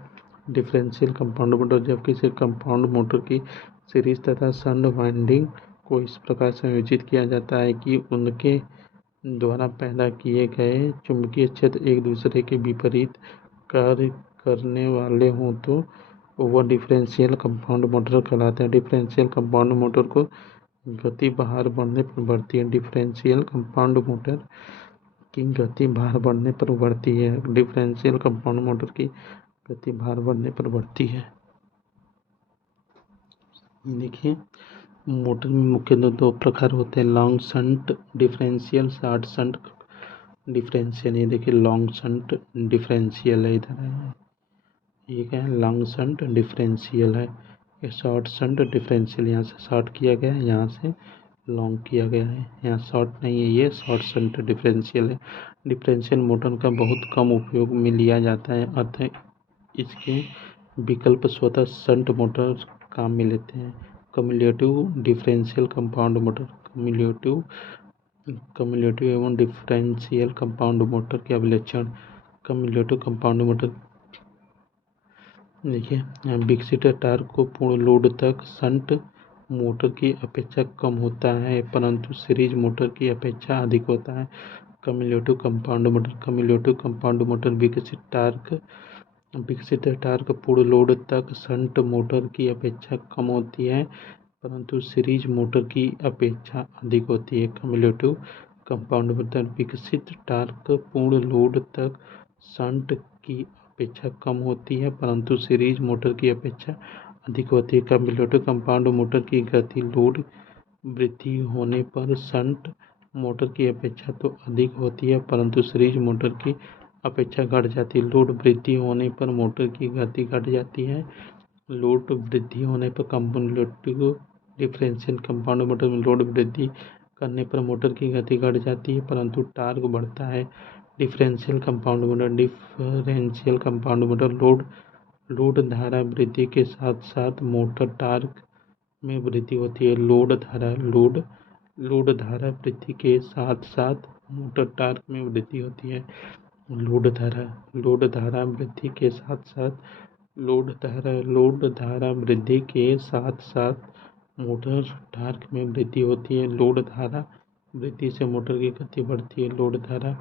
डिफरेंशियल कंपाउंड मोटर जब किसी कंपाउंड मोटर की सीरीज तथा शंट वाइंडिंग को इस प्रकार संयोजित किया जाता है कि उनके द्वारा पैदा किए गए चुंबकीय क्षेत्र एक दूसरे के विपरीत कार्य करने वाले हों तो वह डिफरेंशियल कंपाउंड मोटर कहलाते हैं। डिफरेंशियल कंपाउंड मोटर को गति बाहर बढ़ने पर बढ़ती है। डिफरेंशियल कंपाउंड मोटर की गति बाहर बढ़ने पर बढ़ती है। डिफरेंशियल कंपाउंड मोटर की गति बाहर बढ़ने पर बढ़ती है। देखिए मोटर में मुख्यतः दो प्रकार होते हैं, long shunt differential, short shunt differential. ये देखिए लॉन्ग शंट डिफरेंशियल है, इधर है, ये क्या है लॉन्ग शंट डिफरेंशियल है। ये शॉर्ट शंट डिफरेंशियल, यहाँ से शॉर्ट किया गया है, यहाँ से लॉन्ग किया गया है, यहाँ शॉर्ट नहीं है, ये शॉर्ट शंट डिफरेंशियल है। डिफरेंशियल मोटर का बहुत कम उपयोग में लिया जाता है, अतः इसके विकल्प स्वतः शंट मोटर काम में लेते हैं। Cumulative differential compound motor cumulative एवं डिफरेंशियल कंपाउंड मोटर के अभिलक्षण। Cumulative compound motor. देखिए, विकसित टार्क को पूर्ण लोड तक शंट मोटर की अपेक्षा कम होता है, परंतु सीरीज मोटर की अपेक्षा अधिक होता है। कम्यूलेटिव कंपाउंड मोटर विकसित टार्क पूर्ण लोड तक शंट मोटर की अपेक्षा कम होती है, परंतु सीरीज मोटर की अपेक्षा अधिक होती है। कम्यूलेटिव कंपाउंड मोटर विकसित टार्क पूर्ण लोड तक शंट की अपेक्षा कम होती है, परंतु सीरीज मोटर की अपेक्षा अधिक होती है। कम्यूलेटिव कंपाउंड मोटर की गति लोड वृद्धि होने पर शंट मोटर की अपेक्षा तो अधिक होती है, परंतु सीरीज मोटर की अपेक्षा घट जाती है। लोड वृद्धि होने पर मोटर की गति घट जाती है। लोड वृद्धि होने पर कम्यूलेटिव डिफरेंशियल कंपाउंड मोटर में लोड वृद्धि करने पर मोटर की गति घट जाती है, परंतु टार्क बढ़ता है। डिफरेंशियल कंपाउंड मोटर लोड धारा वृद्धि के साथ साथ मोटर टार्क में वृद्धि होती है। लोड धारा वृद्धि के साथ साथ मोटर टार्क में वृद्धि होती है। लोड धारा वृद्धि के साथ साथ मोटर टार्क में वृद्धि होती है। लोड धारा वृद्धि से मोटर की गति बढ़ती है। लोड धारा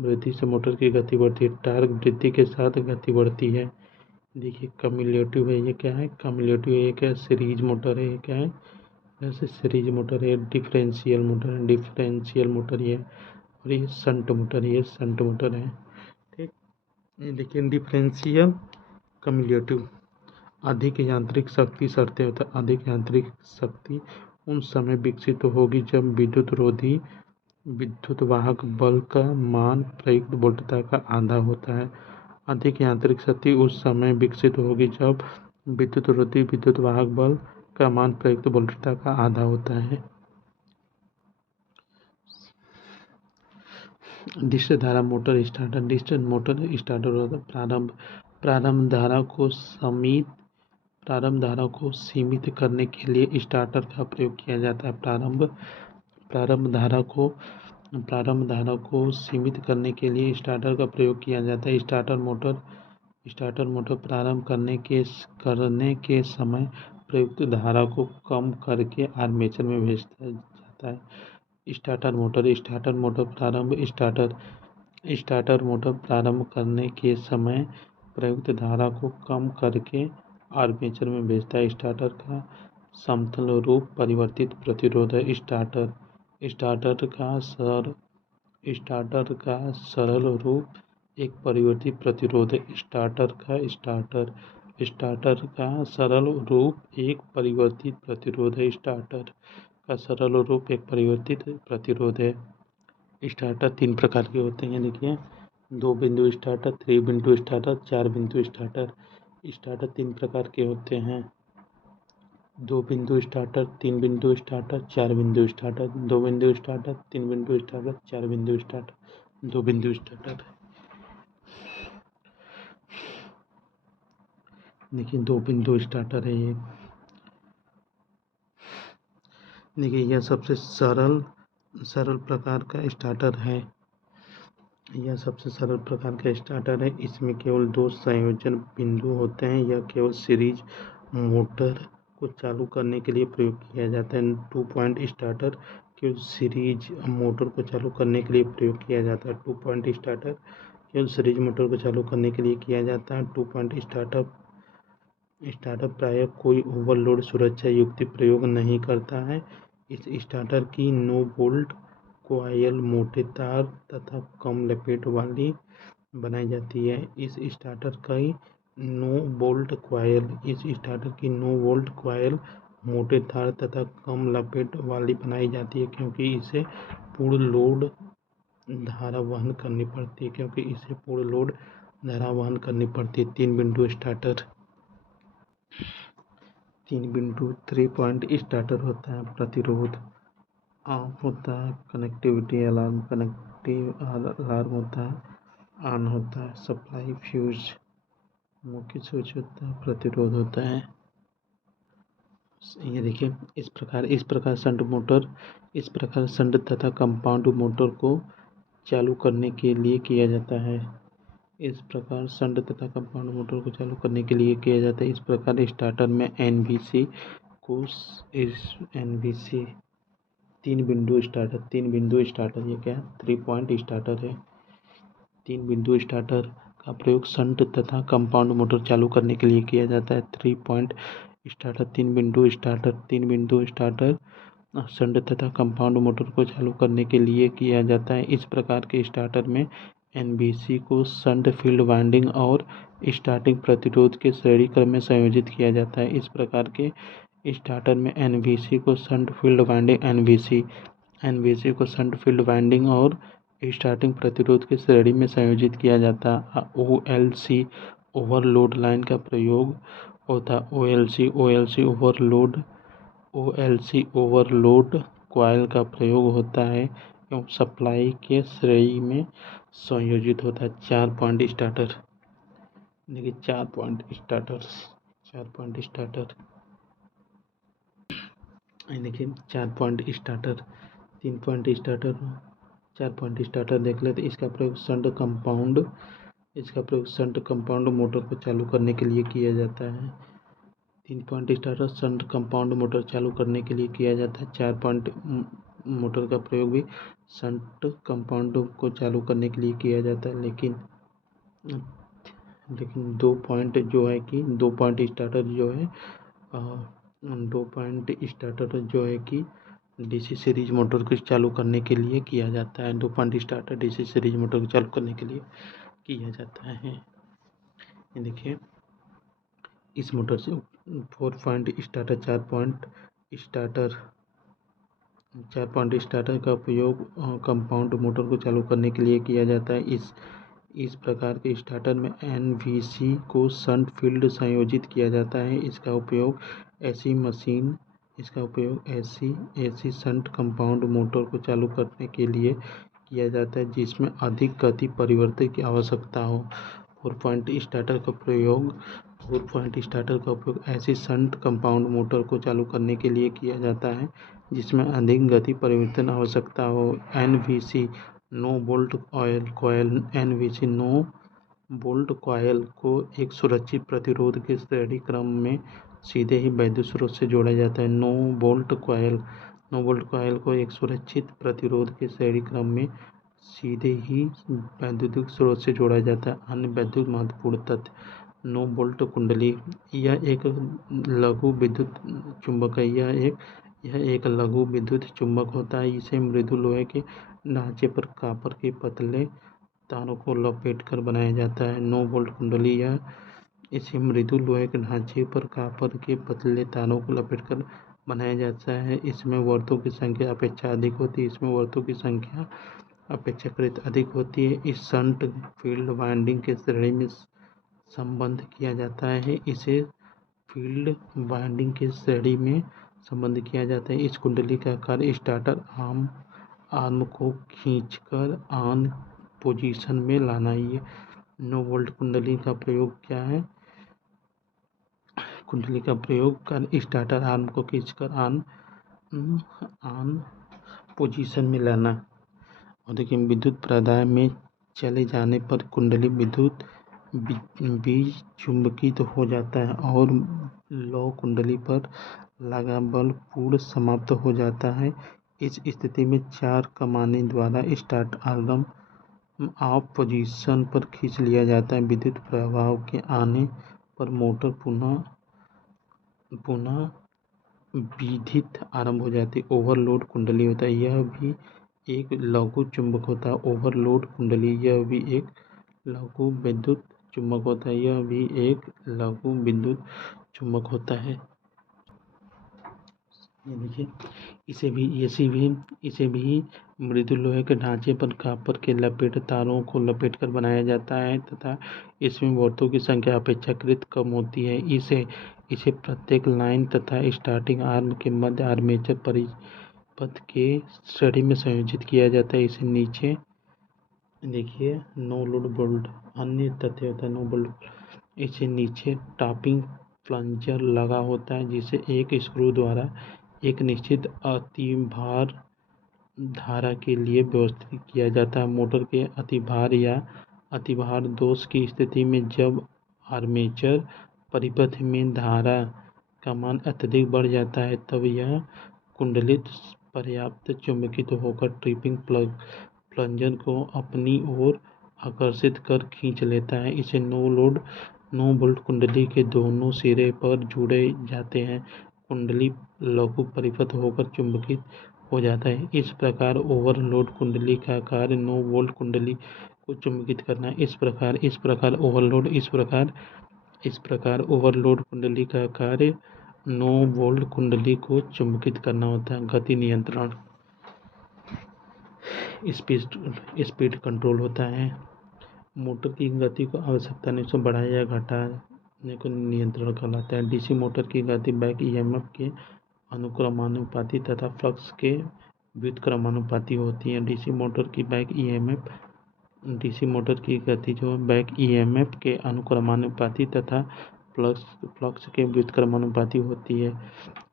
वृद्धि से मोटर की गति बढ़ती है। टार्क वृद्धि के साथ गति बढ़ती है। देखिए, कम्यूलेटिव है, ये क्या है? कम्यूलेटिव है, ये क्या है? सीरीज मोटर है। ये क्या है? जैसे सीरीज मोटर है। डिफरेंशियल मोटर ये, और ये शंट मोटर है। ठीक, ये देखिए डिफरेंशियल कम्यूलेटिव। अधिक यांत्रिक शक्ति शर्तें होता है। अधिक यांत्रिक शक्ति उन समय विकसित होगी जब विद्युत वाहक बल का मान प्रयुक्त वोल्टता का आधा होता है। अधिक यांत्रिक शक्ति उस समय विकसित होगी जब विद्युत वाहक बल का मान प्रयुक्त वोल्टता का आधा होता है। डिस्क धारा मोटर स्टार्टर। डिस्क मोटर स्टार्टर होता है। प्रारंभ धारा को सीमित करने के लिए स्टार्टर का प्रयोग किया जाता है। प्रारंभ धारा को सीमित करने के लिए स्टार्टर का प्रयोग किया जाता है। स्टार्टर मोटर प्रारंभ करने के समय प्रयुक्त धारा को कम करके आर्मेचर में भेजा जाता है। स्टार्टर मोटर प्रारंभ करने के समय प्रयुक्त धारा को कम करके आर्मेचर में भेजता है। स्टार्टर का समतल रूप परिवर्तित प्रतिरोध है। स्टार्टर का सरल रूप एक परिवर्तित प्रतिरोध है। स्टार्टर का सरल रूप एक परिवर्तित प्रतिरोध है। स्टार्टर का सरल रूप एक परिवर्तित प्रतिरोध है। स्टार्टर 3 प्रकार के होते हैं। देखिए, 2 बिंदु स्टार्टर, 3 बिंदु स्टार्टर, 4 बिंदु स्टार्टर। स्टार्टर 3 प्रकार के होते हैं। 2 बिंदु स्टार्टर, 3 बिंदु स्टार्टर, 4 बिंदु स्टार्टर। 2 बिंदु स्टार्टर, 3 बिंदु स्टार्टर, 4 बिंदु स्टार्टर, 2 बिंदु स्टार्टर। देखिए, 2 बिंदु स्टार्टर है ये। देखिए, यह सबसे सरल प्रकार का स्टार्टर है। यह सबसे सरल प्रकार का स्टार्टर है। इसमें केवल 2 संयोजन बिंदु होते हैं। यह केवल सीरीज मोटर को चालू करने के लिए प्रयोग किया जाता है। 2 पॉइंट स्टार्टर केवल सीरीज मोटर को चालू करने के लिए प्रयोग किया जाता है। 2 पॉइंट स्टार्टर केवल सीरीज मोटर को चालू करने के लिए किया जाता है। 2 पॉइंट स्टार्टर प्रायः कोई ओवरलोड सुरक्षा युक्ति प्रयोग नहीं करता है। इस स्टार्टर की 9 बोल्ट कॉइल मोटे तार तथा कम लपेट वाली बनाई जाती है। इस स्टार्टर की 9 बोल्ट कॉइल मोटे तार तथा कम लपेट वाली बनाई जाती है, क्योंकि इसे पूर्ण लोड धारा वहन करनी पड़ती है। 3 बिंदु स्टार्टर। 3 बिंदु 3 पॉइंट स्टार्टर होता है। प्रतिरोध ऑफ होता है। कनेक्टिव अलार्म होता है। ऑन होता है। सप्लाई फ्यूज मुख्य स्विच होता है। प्रतिरोध होता है। ये देखिए, इस प्रकार शंट तथा कंपाउंड मोटर को चालू करने के लिए किया जाता है। इस प्रकार शंट तथा कंपाउंड मोटर को चालू करने के लिए किया जाता है। इस प्रकार स्टार्टर में एनवीसी को एनवीसी 3 बिंदु स्टार्टर ये क्या है? 3 पॉइंट स्टार्टर है। 3 बिंदु स्टार्टर का प्रयोग शंट तथा कंपाउंड मोटर चालू करने के लिए किया जाता है। 3 पॉइंट स्टार्टर 3 बिंदु स्टार्टर शंट तथा कंपाउंड मोटर को चालू करने के लिए किया जाता है। इस प्रकार के स्टार्टर में एनवीसी को शंट फील्ड वाइंडिंग और स्टार्टिंग प्रतिरोध के श्रेणी क्रम में संयोजित किया जाता है। इस प्रकार के स्टार्टर में एनवीसी को शंट फील्ड वाइंडिंग और स्टार्टिंग प्रतिरोध के श्रेणी में संयोजित किया जाता है। ओएलसी ओवरलोड लाइन का प्रयोग होता है। ओएलसी ओवरलोड कॉइल का प्रयोग होता है एवं सप्लाई के श्रेणी में संयोजित होता है। 4 पॉइंट स्टार्टर देखिए 4 पॉइंट स्टार्टर देखिए 4 point starter 3 point starter 4 point starter देख लेते। इसका प्रयोग शंट कंपाउंड मोटर को चालू करने के लिए किया जाता है। 3 point starter shunt compound motor चालू करने के लिए किया जाता है। 4 पॉइंट मोटर का प्रयोग भी शंट कंपाउंड को चालू करने के लिए किया जाता है। लेकिन 2 पॉइंट स्टार्टर जो है कि डीसी सीरीज मोटर को चालू करने के लिए किया जाता है। 2 point starter DC series motor को चालू करने के लिए किया जाता है। देखिए इस मोटर से 4 पॉइंट स्टार्टर 4 पॉइंट स्टार्टर का उपयोग कंपाउंड मोटर को चालू करने के लिए किया जाता है। इस प्रकार के स्टार्टर में एनवीसी को शंट फील्ड संयोजित किया जाता है। इसका उपयोग ऐसी शंट कंपाउंड मोटर को चालू करने के लिए किया जाता है जिसमें अधिक गति परिवर्तन की आवश्यकता हो। 4 पॉइंट स्टार्टर का उपयोग ऐसी शंट कंपाउंड मोटर को चालू करने के लिए किया जाता है जिसमें अधिक गति परिवर्तन आवश्यकता हो। एनवीसी नो बोल्ट कॉइल को एक सुरक्षित प्रतिरोध के श्रेणी क्रम में सीधे ही वैद्युत स्रोत से जोड़ा जाता है। नो बोल्ट कॉइल को एक सुरक्षित प्रतिरोध के श्रेणी क्रम में सीधे ही वैद्युत स्रोत से जोड़ा जाता है। अन्य वैद्युत महत्वपूर्ण तथ्य नो बोल्ट कुंडली यह एक लघु विद्युत चुंबक है। यह एक लघु विद्युत चुंबक होता है। इसे मृदु लोहे के ढांचे पर कॉपर के पतले तारों को लपेटकर बनाया जाता है। नो बोल्ट कुंडली इसे मृदु लोहे के ढांचे पर कॉपर के पतले तारों को लपेटकर बनाया जाता है। इसमें वर्तों की संख्या अपेक्षाकृत अधिक होती है। इस शंट फील्ड वाइंडिंग के श्रेणी में संबंध किया जाता है। इस कुंडली का कार्य स्टार्टर आर्म को खींचकर ऑन पोजीशन में लाना। ये नो बोल्ट कुंडली का प्रयोग क्या है? कुंडली का प्रयोग कर स्टार्टर आर्म को खींचकर ऑन पोजीशन में लाना। और देखिए विद्युत प्रदाय में चले जाने पर कुंडली बीज चुंबकित हो जाता है और लौ कुंडली पर लगा बल पूर्ण समाप्त हो जाता है। इस स्थिति में 4 कमानी द्वारा स्टार्ट आर्म ऑफ पोजीशन पर खींच लिया जाता है। विद्युत प्रवाह के आने पर मोटर पुनः विद्युत आरंभ हो जाती है। ओवरलोड कुंडली होता है। यह भी एक लघु चुंबक होता है। ओवरलोड कुंडली यह भी एक लघु विद्युत चुंबक होता है। ये देखिए इसे भी मृदु लोहे के ढांचे पर कॉपर के लपेट तारों को लपेटकर बनाया जाता है तथा इसमें वर्तों की संख्या अपेक्षाकृत कम होती है। इसे प्रत्येक लाइन तथा स्टार्टिंग आर्म के मध्य आर्मेचर परिपथ के श्रेणी में संयोजित किया जाता है। इसे नीचे देखिए नो लोड बोल्ट अन्य तथ्य होता है। नो बोल्ट इसे नीचे टॉपिंग प्लंजर लगा होता है जिसे एक स्क्रू द्वारा एक निश्चित अतिभार धारा के लिए व्यवस्थित किया जाता है। मोटर के अतिभार या अतिभार दोष की स्थिति में जब आर्मेचर परिपथ में धारा का मान अत्यधिक बढ़ जाता है तब यह कुंडलित पर्याप्त चुंबकित होकर ट्रिपिंग प्लंजर को अपनी ओर आकर्षित कर खींच लेता है। इसे नो बोल्ट कुंडली के दोनों सिरे पर जुड़े जाते हैं। कुंडली लघु परिपथ होकर चुंबकित हो जाता है। इस प्रकार ओवरलोड कुंडली का कार्य नो वोल्ट कुंडली को चुंबकित करना है। इस प्रकार ओवरलोड कुंडली का कार्य नो वोल्ट कुंडली को चुंबकित करना होता है। गति नियंत्रण स्पीड कंट्रोल होता है। मोटर की गति को आवश्यकता बढ़ाया या घटाने को नियंत्रण कहलाता है। डीसी मोटर की गति बैक ईएमएफ के अनुक्रमानुपाती तथा फ्लक्स के व्युत्क्रमानुपाती होती है। डीसी मोटर की गति जो बैक ईएमएफ के अनुक्रमानुपाती तथा फ्लक्स के व्युत्क्रमानुपाती होती है।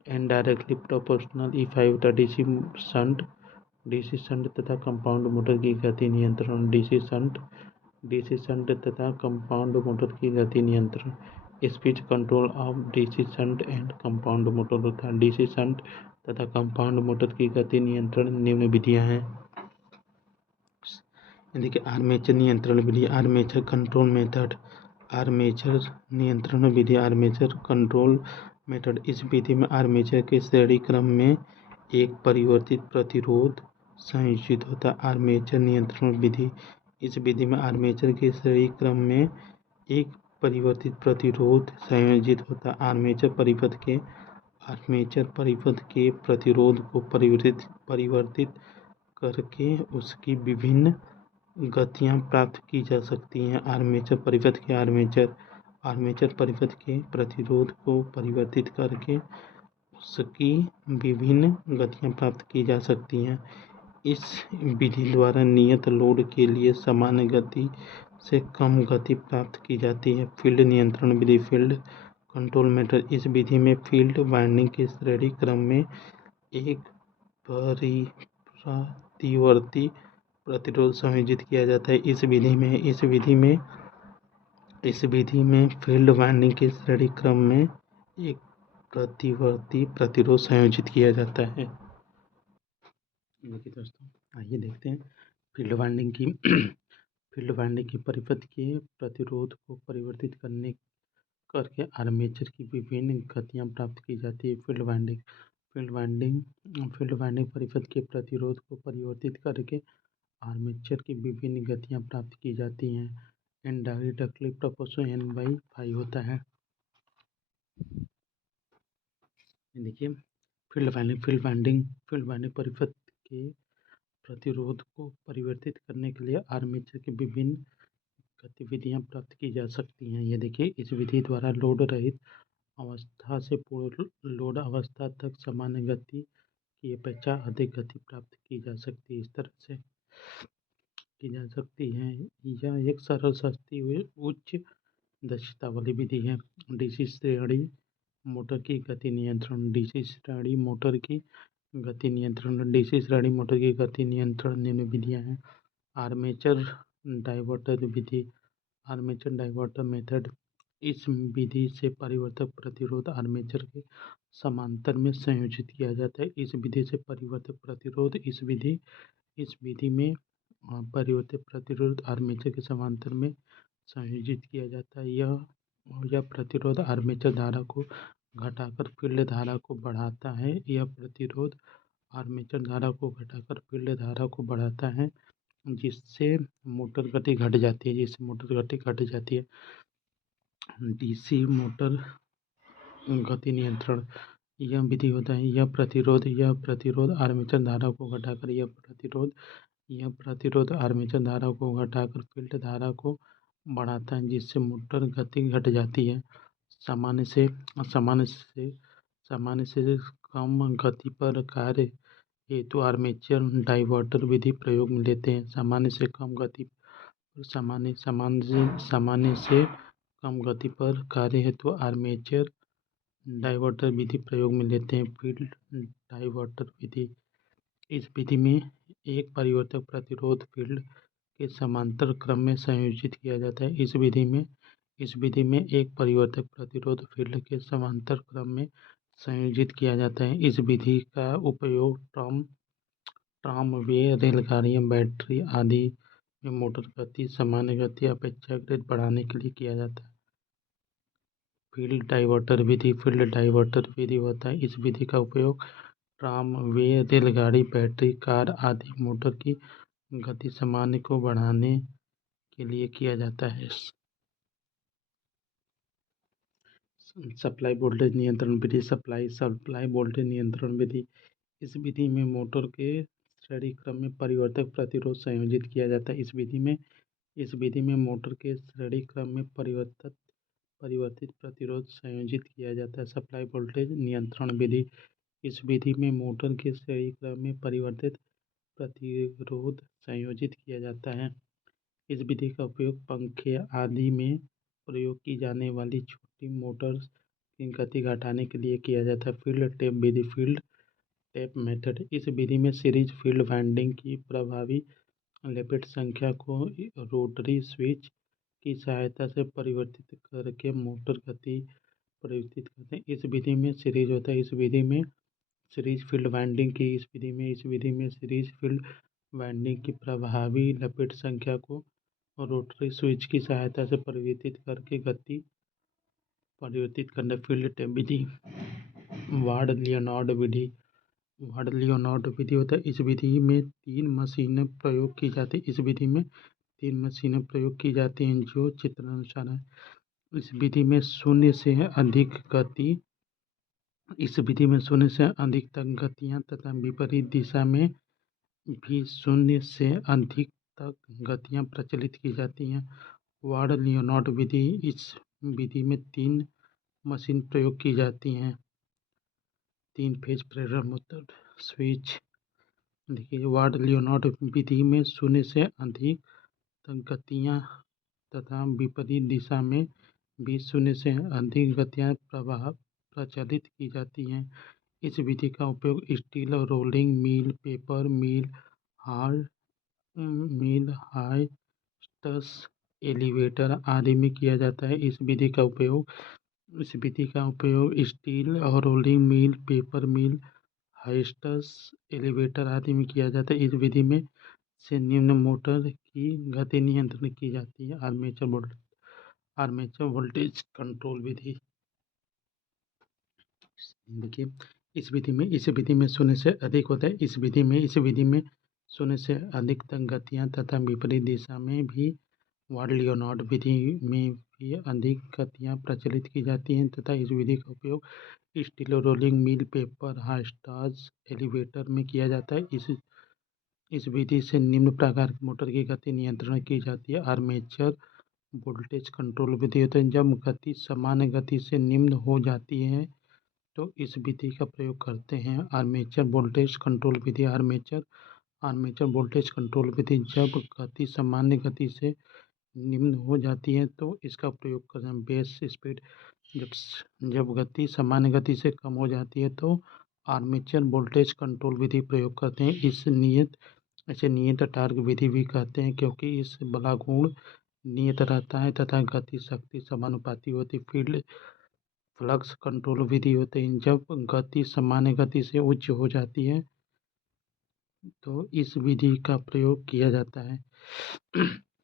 इनडायरेक्टली प्रोपोर्शनल ई5 डीसी शंट तथा कंपाउंड मोटर की गति नियंत्रण। डीसी शंट तथा कंपाउंड मोटर की गति नियंत्रण speed control of DC shunt and compound motor होता है। डीसी शंट तथा कंपाउंड मोटर की गति नियंत्रण निम्न विधियां हैं। देखिए आर्मेचर नियंत्रण विधि, आर्मेचर कंट्रोल मेथड। आर्मेचर नियंत्रण विधि, आर्मेचर कंट्रोल मेथड। इस विधि में आर्मेचर के श्रेणी क्रम में एक परिवर्तित प्रतिरोध संयोजित होता है। आर्मेचर नियंत्रण विधि, इस विधि में आर्मेचर के श्रेणी क्रम में एक परिवर्तित प्रतिरोध संयोजित होता है। आर्मेचर परिपथ के प्रतिरोध को परिवर्तित करके उसकी विभिन्न गतियां प्राप्त की जा सकती हैं। आर्मेचर परिपथ के प्रतिरोध को परिवर्तित करके उसकी विभिन्न गतियां प्राप्त की जा सकती हैं। इस विधि द्वारा नियत लोड के लिए सामान्य गति से कम गति प्राप्त की जाती है। फील्ड नियंत्रण विधि, फील्ड कंट्रोल मेथड। इस विधि में फील्ड वाइंडिंग के श्रेणी क्रम में एक प्रतिवर्ती प्रतिरोध संयोजित किया जाता है। इस विधि में फील्ड वाइंडिंग के श्रेणी क्रम में एक प्रतिवर्ती प्रतिरोध संयोजित किया जाता है। देखिए दोस्तों, आइए देखते हैं फील्ड वाइंडिंग की परिपथ के प्रतिरोध को परिवर्तित करके आर्मेचर की विभिन्न गतियां प्राप्त की जाती है। फील्ड वाइंडिंग परिपथ के प्रतिरोध को परिवर्तित करके आर्मेचर की विभिन्न गतियां प्राप्त की जाती हैं। इनडायरेक्टली प्रोपोर्शनल N/5 होता है। देखिए फील्ड वाइंडिंग परिपथ के प्रतिरोध को परिवर्तित करने के लिए आर्मेचर की विभिन्न गतिविधियां प्राप्त की जा सकती हैं। ये देखिए, इस विधि द्वारा लोड रहित अवस्था से पूर्ण लोड अवस्था तक सामान्य गति की अपेक्षा अधिक गति प्राप्त की जा सकती है। इस तरह से की जा सकती है। यह एक सरल, सस्ती हुई उच्च दक्षता वाली विधि है। डीसी श्रेणी मोटर की गति नियंत्रण। डीसी श्रेणी मोटर की गति नियंत्रण निम्न विधियां हैं। आर्मेचर डाइवर्टर विधि, आर्मेचर डाइवर्टर मेथड। इस विधि से परिवर्तक प्रतिरोध आर्मेचर के समांतर में संयोजित किया जाता है। इस विधि में परिवर्तक प्रतिरोध आर्मेचर के समांतर में संयोजित किया जाता है। यह प्रतिरोध आर्मेचर धारा को घटाकर फील्ड धारा को बढ़ाता है। यह प्रतिरोध आर्मेचर धारा को घटाकर फील्ड धारा को बढ़ाता है, जिससे मोटर गति घट जाती है। डीसी मोटर गति नियंत्रण यह विधि होता है। यह प्रतिरोध आर्मेचर धारा को घटाकर आर्मेचर धारा को घटाकर फील्ड धारा को बढ़ाता है, जिससे मोटर गति घट जाती है। सामान्य से कम गति पर कार्य हेतु आर्मेचर डाइवर्टर विधि प्रयोग में लेते हैं। सामान्य से कम गति पर कार्य हेतु आर्मेचर डाइवर्टर विधि प्रयोग में लेते हैं। फील्ड डाइवर्टर विधि, इस विधि में एक परिवर्तक प्रतिरोध फील्ड के समांतर क्रम में संयोजित किया जाता है। इस विधि में एक परिवर्तक प्रतिरोध फील्ड के समांतर क्रम में संयोजित किया जाता है। इस विधि का उपयोग ट्रामवे, रेलगाड़ियाँ, बैटरी आदि में मोटर गति, सामान्य गति अपेक्षाकृत बढ़ाने के लिए किया जाता है। फील्ड डाइवर्टर विधि होता है। इस विधि का उपयोग ट्रामवे, रेलगाड़ी, बैटरी कार आदि मोटर की गति सामान्य को बढ़ाने के लिए किया जाता है। सप्लाई वोल्टेज नियंत्रण विधि। इस विधि में मोटर के श्रेणी क्रम में परिवर्तक प्रतिरोध संयोजित किया जाता है। इस विधि में मोटर के श्रेणी क्रम में परिवर्तित प्रतिरोध संयोजित किया जाता है। सप्लाई वोल्टेज नियंत्रण विधि। इस विधि में मोटर के श्रेणी क्रम में परिवर्तित प्रतिरोध संयोजित किया जाता है। इस विधि का उपयोग पंखे आदि में प्रयोग की जाने वाली छोटी मोटर्स की गति घटाने के लिए किया जाता है। Field tap method. इस विधि में सीरीज फील्ड वाइंडिंग की प्रभावी लपेट संख्या को रोटरी स्विच की सहायता से परिवर्तित करके मोटर गति परिवर्तित करते हैं। इस विधि में सीरीज होता है। इस विधि में सीरीज फील्ड वाइंडिंग की प्रभावी लपेट संख्या को रोटरी स्विच की सहायता से परिवर्तित करके गति परिवर्तित करना। फील्ड टैप विधि। वार्ड लियोनार्ड विधि होता है। इस विधि में तीन मशीनें प्रयोग की जाती है। जो चित्रानुसार है। इस विधि में शून्य से अधिक तक गतियाँ तथा विपरीत दिशा में भी शून्य से अधिक तक गतियाँ प्रचलित की जाती हैं। वार्ड लियोनार्ड विधि। इस विधि में तीन मशीन प्रयोग की जाती हैं। 3 फेज प्रेरक मोटर स्विच। देखिए, वार्ड लियोनार्ड विधि में शून्य से अधिक तक गतियाँ तथा विपरीत दिशा में भी शून्य से अधिक गतियाँ प्रचलित की जाती हैं। इस विधि का उपयोग स्टील रोलिंग मिल, पेपर मिल, हाई स्ट्रेस एलिवेटर आदि में किया जाता है। इस विधि का उपयोग स्टील और रोलिंग मिल, पेपर मिल, हाई स्ट्रेस एलिवेटर आदि में किया जाता है। इस विधि में से निम्न मोटर की गति नियंत्रण की जाती है। आर्मेचर वोल्टेज कंट्रोल विधि। देखिए, इस विधि में शून्य से अधिक होता है। इस विधि में शून्य से अधिक तक गतियाँ तथा विपरीत दिशा में भी वार्ड लियोनार्ड विधि में भी अधिक गतियाँ प्रचलित की जाती हैं तथा इस विधि का उपयोग steel rolling mill, paper, high stress elevator में किया जाता है। इस विधि से निम्न प्रकार की मोटर की गति नियंत्रण की जाती है। आर्मेचर वोल्टेज कंट्रोल विधि होता है। जब गति सामान्य गति से निम्न हो जाती है तो इस विधि का प्रयोग करते हैं। आर्मेचर वोल्टेज कंट्रोल विधि। आर्मेचर वोल्टेज कंट्रोल विधि। जब गति सामान्य गति से निम्न हो जाती है तो इसका प्रयोग करते हैं। Base speed. जब गति सामान्य गति से कम हो जाती है तो आर्मेचर वोल्टेज कंट्रोल विधि प्रयोग करते हैं। इसे नियत टार्क विधि भी कहते हैं क्योंकि इस बला गुण नियत रहता है तथा गति शक्ति समानुपाती होती। फील्ड फ्लक्स कंट्रोल विधि होते हैं। जब गति सामान्य गति से उच्च हो जाती है तो इस विधि का प्रयोग किया जाता है।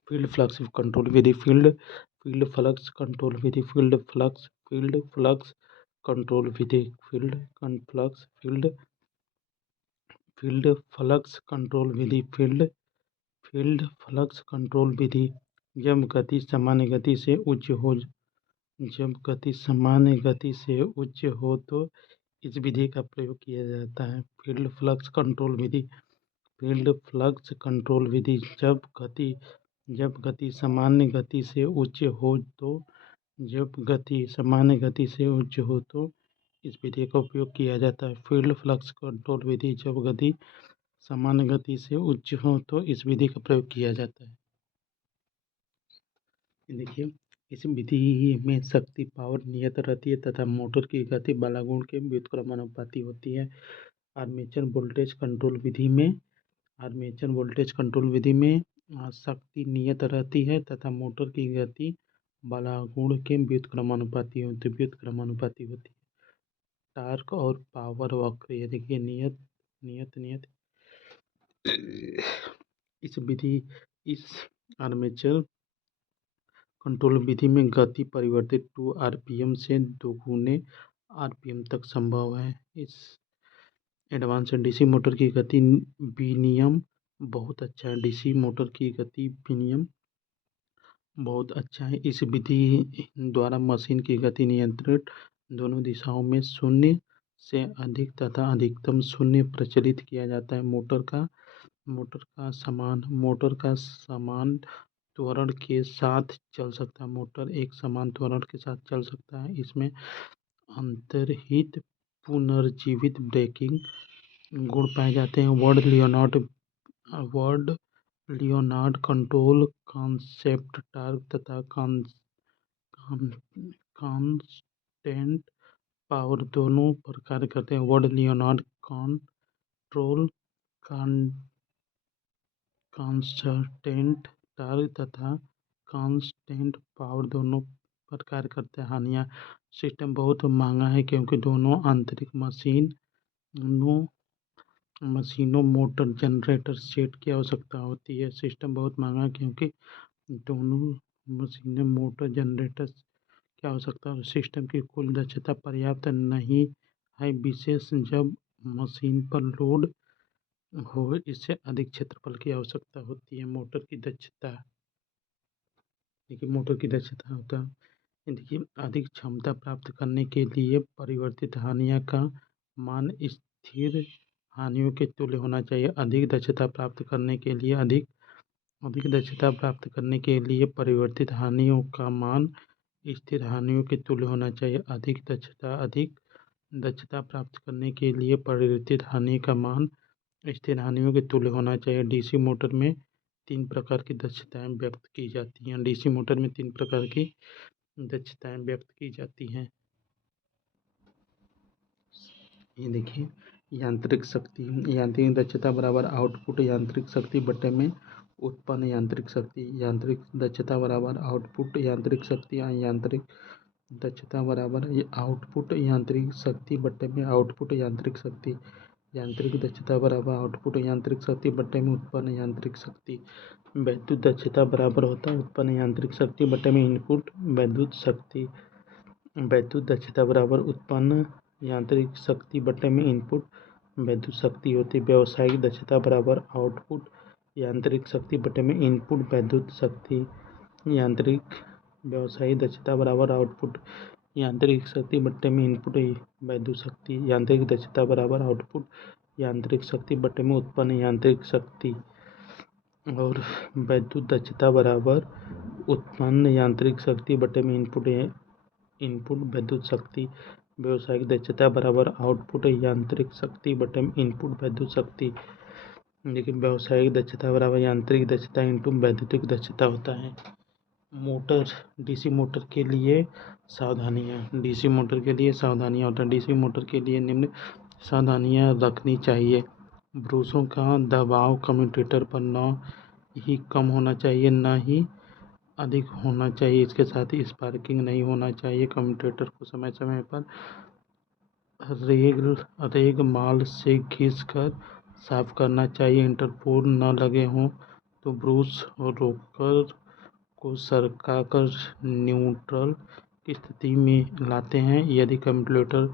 फील्ड फ्लक्स कंट्रोल विधि। फील्ड फ्लक्स कंट्रोल विधि। फील्ड फ्लक्स कंट्रोल विधि। फील्ड फ्लक्स कंट्रोल विधि। फील्ड फ्लक्स कंट्रोल विधि। जब गति सामान्य गति से उच्च हो तो इस विधि का प्रयोग किया जाता है। फील्ड फ्लक्स कंट्रोल विधि। फील्ड फ्लक्स कंट्रोल विधि। जब गति सामान्य गति से उच्च हो तो इस विधि का उपयोग किया जाता है। फील्ड फ्लक्स कंट्रोल विधि। जब गति सामान्य गति से उच्च हो तो इस विधि का प्रयोग किया जाता है। देखिए, इस विधि में शक्ति पावर नियत रहती है तथा मोटर की गति बलागुण के व्युत्क्रमानुपाती होती है। आर्मेचर वोल्टेज कंट्रोल विधि में शक्ति नियत रहती है तथा मोटर की गति बलागुण के व्युत्क्रमानुपाती होती है। टार्क और पावर वक्र, यानी कि नियत नियत नियत इस आर्मेचर कंट्रोल विधि में गति परिवर्तित 2 आरपीएम से 2 गुने आरपीएम तक संभव है। इस एडवांस डीसी मोटर की गति विनियम बहुत अच्छा है। डीसी मोटर की गति विनियम बहुत अच्छा है। इस विधि द्वारा मशीन की गति नियंत्रित दोनों दिशाओं में शून्य से अधिक तथा अधिकतम शून्य प्रचलित किया जाता है। मोटर का समान त्वरण के साथ चल सकता है। मोटर एक समान त्वरण के साथ चल सकता है। इसमें अंतर्निहित पुनर्जीवित ब्रेकिंग गुण पाए जाते हैं। Word Leonard control concept torque तथा कांस्टेंट पावर दोनों पर कार्य करते हैं। Word Leonard control constant torque तथा कांस्टेंट पावर दोनों पर कार्य करते हैं। हानियाँ, सिस्टम बहुत महंगा है क्योंकि दोनों आंतरिक मशीनों मोटर जनरेटर सेट की आवश्यकता होती है। सिस्टम बहुत महंगा है क्योंकि दोनों मशीनें मोटर जनरेटर की आवश्यकता है। सिस्टम की कुल दक्षता पर्याप्त नहीं है, विशेष जब मशीन पर लोड हो। इससे अधिक क्षेत्रफल की आवश्यकता होती है। मोटर की दक्षता, देखिए मोटर की दक्षता होता है, देखिए अधिक क्षमता प्राप्त करने के लिए परिवर्तित हानियों का मान स्थिर हानियों के तुल्य होना चाहिए। अधिक दक्षता प्राप्त करने के लिए परिवर्तित हानियों का मान स्थिर हानियों के तुल्य होना चाहिए। अधिक दक्षता प्राप्त करने के लिए परिवर्तित हानि का मान स्थिर हानियों के तुल्य होना चाहिए। डीसी मोटर में 3 प्रकार की दक्षताएं व्यक्त की जाती हैं। डीसी मोटर में 3 प्रकार की दक्षताएं व्यक्त की जाती हैं। ये देखिए, यांत्रिक शक्ति, यांत्रिक दक्षता बराबर आउटपुट यांत्रिक शक्ति बटे में उत्पन्न यांत्रिक शक्ति। यांत्रिक दक्षता बराबर आउटपुट यांत्रिक शक्ति। यांत्रिक दक्षता बराबर आउटपुट यांत्रिक शक्ति बटे में आउटपुट यांत्रिक शक्ति। यांत्रिक दक्षता बराबर आउटपुट यांत्रिक शक्ति बटे में उत्पन्न यांत्रिक शक्ति। वैद्युत दक्षता बराबर होता है उत्पन्न यांत्रिक शक्ति बटे में इनपुट वैद्युत शक्ति। वैद्युत दक्षता बराबर उत्पन्न यांत्रिक शक्ति बटे में इनपुट वैद्युत शक्ति होती है। व्यावसायिक दक्षता बराबर आउटपुट यांत्रिक शक्ति बटे में इनपुट वैद्युत शक्ति। व्यावसायिक दक्षता बराबर आउटपुट यांत्रिक शक्ति बटे में इनपुट वैद्युत शक्ति। यांत्रिक दक्षता बराबर आउटपुट यांत्रिक शक्ति बटे में उत्पन्न यांत्रिक शक्ति। और वैद्युत दक्षता बराबर उत्पन्न यांत्रिक शक्ति बटे में इनपुट वैद्युत शक्ति। व्यावसायिक दक्षता बराबर आउटपुट यांत्रिक शक्ति बटे में इनपुट वैद्युत शक्ति। लेकिन व्यावसायिक दक्षता बराबर यांत्रिक दक्षता इंटू वैद्युतिक दक्षता होता है। डीसी मोटर के लिए सावधानियाँ। डीसी मोटर के लिए सावधानियाँ होता है। डीसी मोटर के लिए निम्न सावधानियाँ रखनी चाहिए। ब्रशों का दबाव कम्यूटेटर पर न ही कम होना चाहिए न ही अधिक होना चाहिए। इसके साथ ही स्पार्किंग नहीं होना चाहिए। कम्यूटेटर को समय समय पर रेग माल से घिसकर साफ करना चाहिए। इंटरपोल न लगे हों तो ब्रश और रोकर को सरकाकर न्यूट्रल की स्थिति में लाते हैं। यदि कम्यूटेटर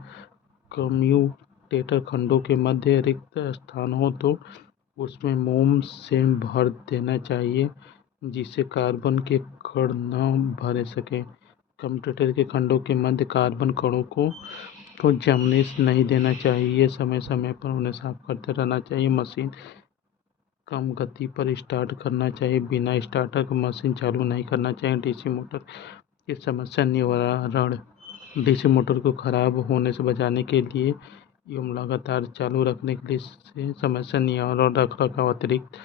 खंडों के मध्य रिक्त स्थान हो तो उसमें मोम से भर देना चाहिए जिससे कार्बन के कण न भर सकें। कम्यूटेटर के खंडों के मध्य कार्बन कणों को जमने नहीं देना चाहिए। समय समय पर उन्हें साफ करते रहना चाहिए। मशीन कम गति पर स्टार्ट करना चाहिए। बिना स्टार्टर का मशीन चालू नहीं करना चाहिए। डीसी मोटर की समस्या निवारण। डीसी मोटर को खराब होने से बचाने के लिए एवं लगातार चालू रखने के लिए समस्या निवारण रखरखाव अतिरिक्त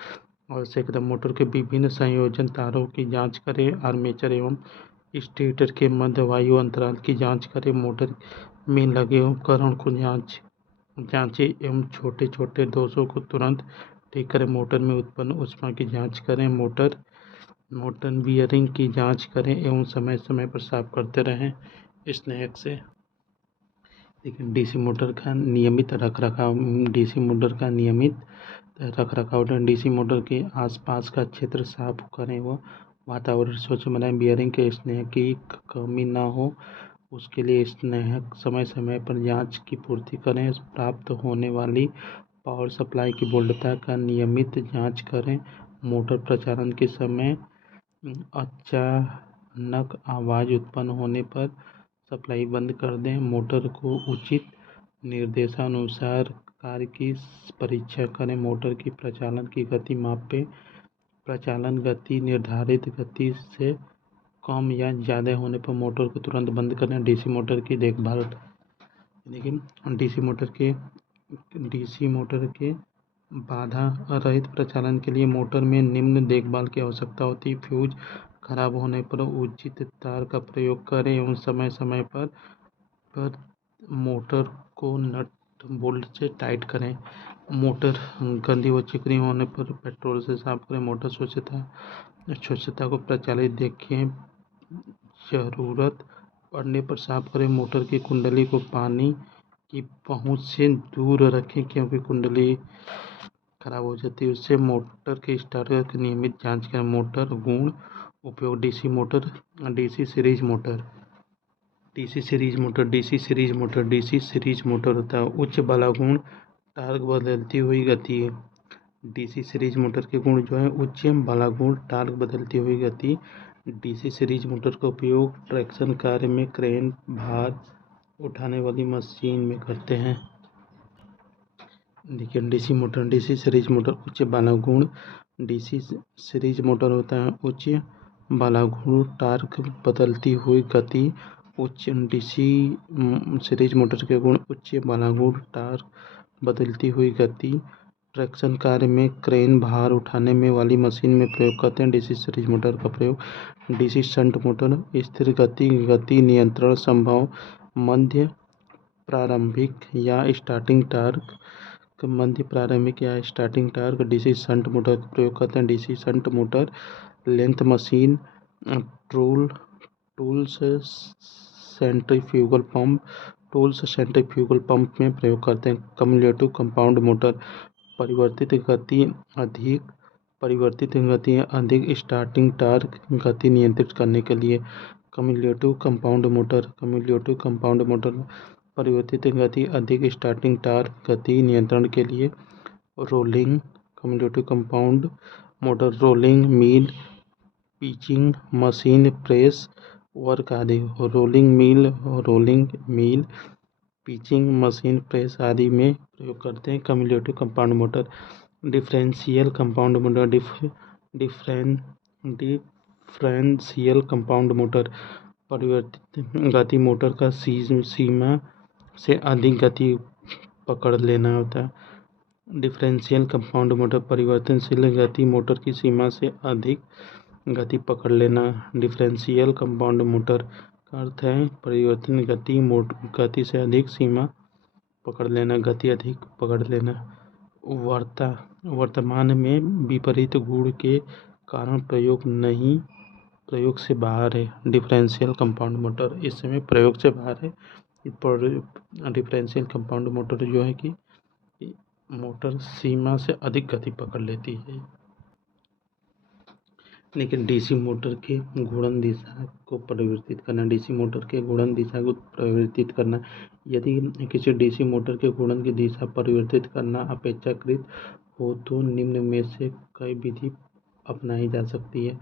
आवश्यक है। मोटर के विभिन्न संयोजन तारों की जांच करें। आर्मेचर एवं स्टेटर के मध्य वायु अंतराल की जांच करें। मोटर में लगे उपकरण को जांचें एवं छोटे छोटे दोषों को तुरंत ठीक करें। मोटर में उत्पन्न ऊष्मा की जांच करें। मोटर बियरिंग की जांच करें एवं समय समय पर साफ करते रहें स्नेहक से। लेकिन डीसी मोटर का नियमित रखरखाव डीसी मोटर के आसपास का क्षेत्र साफ करें व वातावरण स्वच्छ बनाएं। बियरिंग के स्नेहक की कमी न हो उसके लिए स्नेहक समय समय पर जांच की पूर्ति करें। प्राप्त होने वाली पावर सप्लाई की वोल्टता का नियमित जांच करें। मोटर प्रचालन के समय अचानक आवाज़ उत्पन्न होने पर सप्लाई बंद कर दें। मोटर को उचित निर्देशानुसार कार्य की परीक्षा करें। मोटर की प्रचालन की गति मापें। प्रचालन गति निर्धारित गति से कम या ज़्यादा होने पर मोटर को तुरंत बंद करें। डीसी मोटर की देखभाल। लेकिन डीसी मोटर के बाधा रहित प्रचालन के लिए मोटर में निम्न देखभाल की आवश्यकता होती है। फ्यूज खराब होने पर उचित तार का प्रयोग करें एवं समय समय पर मोटर को नट बोल्ट से टाइट करें। मोटर गंदी व चिकनी होने पर पेट्रोल से साफ करें। मोटर स्वच्छता को प्रचलित देखें। जरूरत पड़ने पर साफ करें। मोटर की कुंडली को पानी की पहुंच से दूर रखें क्योंकि कुंडली खराब हो जाती है उससे। मोटर के स्टार्टर की नियमित जांच करें। मोटर गुण उपयोग। डीसी सीरीज मोटर होता है उच्च बल गुण, टार्क बदलती हुई गति। डीसी सीरीज मोटर के गुण जो है उच्च बल गुण, टार्क बदलती हुई गति। डीसी सीरीज मोटर का उपयोग ट्रैक्शन कार्य में, क्रेन, भार उठाने वाली मशीन में करते हैं। देखिए डीसी सीरीज मोटर उच्च बल गुण। डीसी सीरीज मोटर होता है उच्च बल गुण, टार्क बदलती हुई गति। डीसी सीरीज मोटर के गुण उच्च बल गुण, टार्क बदलती हुई गति। ट्रैक्शन कार्य में, क्रेन, भार उठाने में वाली मशीन में प्रयोग करते हैं डीसी सीरीज मोटर का प्रयोग। डीसी शंट मोटर स्थिर गति नियंत्रण संभव। मध्य प्रारंभिक या starting torque DC shunt motor का प्रयोग करते हैं। DC shunt motor length machine, tools, centrifugal pump में प्रयोग करते हैं। कम्युलेटिव कंपाउंड मोटर परिवर्तित गति अधिक स्टार्टिंग टार्क गति नियंत्रित करने के लिए। कम्युलेटिव कंपाउंड मोटर परिवर्तित गति अधिक स्टार्टिंग टार्क गति नियंत्रण के लिए। Cumulative compound motor rolling mill, pitching machine, press work आदि। Rolling mill, pitching machine, press आदि में प्रयोग करते हैं। Cumulative compound motor. Differential compound motor परिवर्तित गति मोटर का सीमा से अधिक गति पकड़ लेना होता है। डिफरेंशियल कंपाउंड मोटर परिवर्तनशील गति मोटर की सीमा से अधिक गति पकड़ लेना। डिफरेंशियल कंपाउंड मोटर का अर्थ है परिवर्तन गति से अधिक सीमा पकड़ लेना, गति अधिक पकड़ लेना। वर्तमान में विपरीत गुण के कारण प्रयोग से बाहर है। डिफरेंशियल कंपाउंड मोटर इस समय प्रयोग से बाहर है। डिफरेंशियल कंपाउंड मोटर जो है कि मोटर सीमा से अधिक गति पकड़ लेती है। लेकिन डीसी मोटर के घूर्णन दिशा को परिवर्तित करना। यदि किसी डीसी मोटर के घूर्णन की दिशा परिवर्तित करना अपेक्षाकृत हो तो निम्न में से कई विधि अपनाई जा सकती है।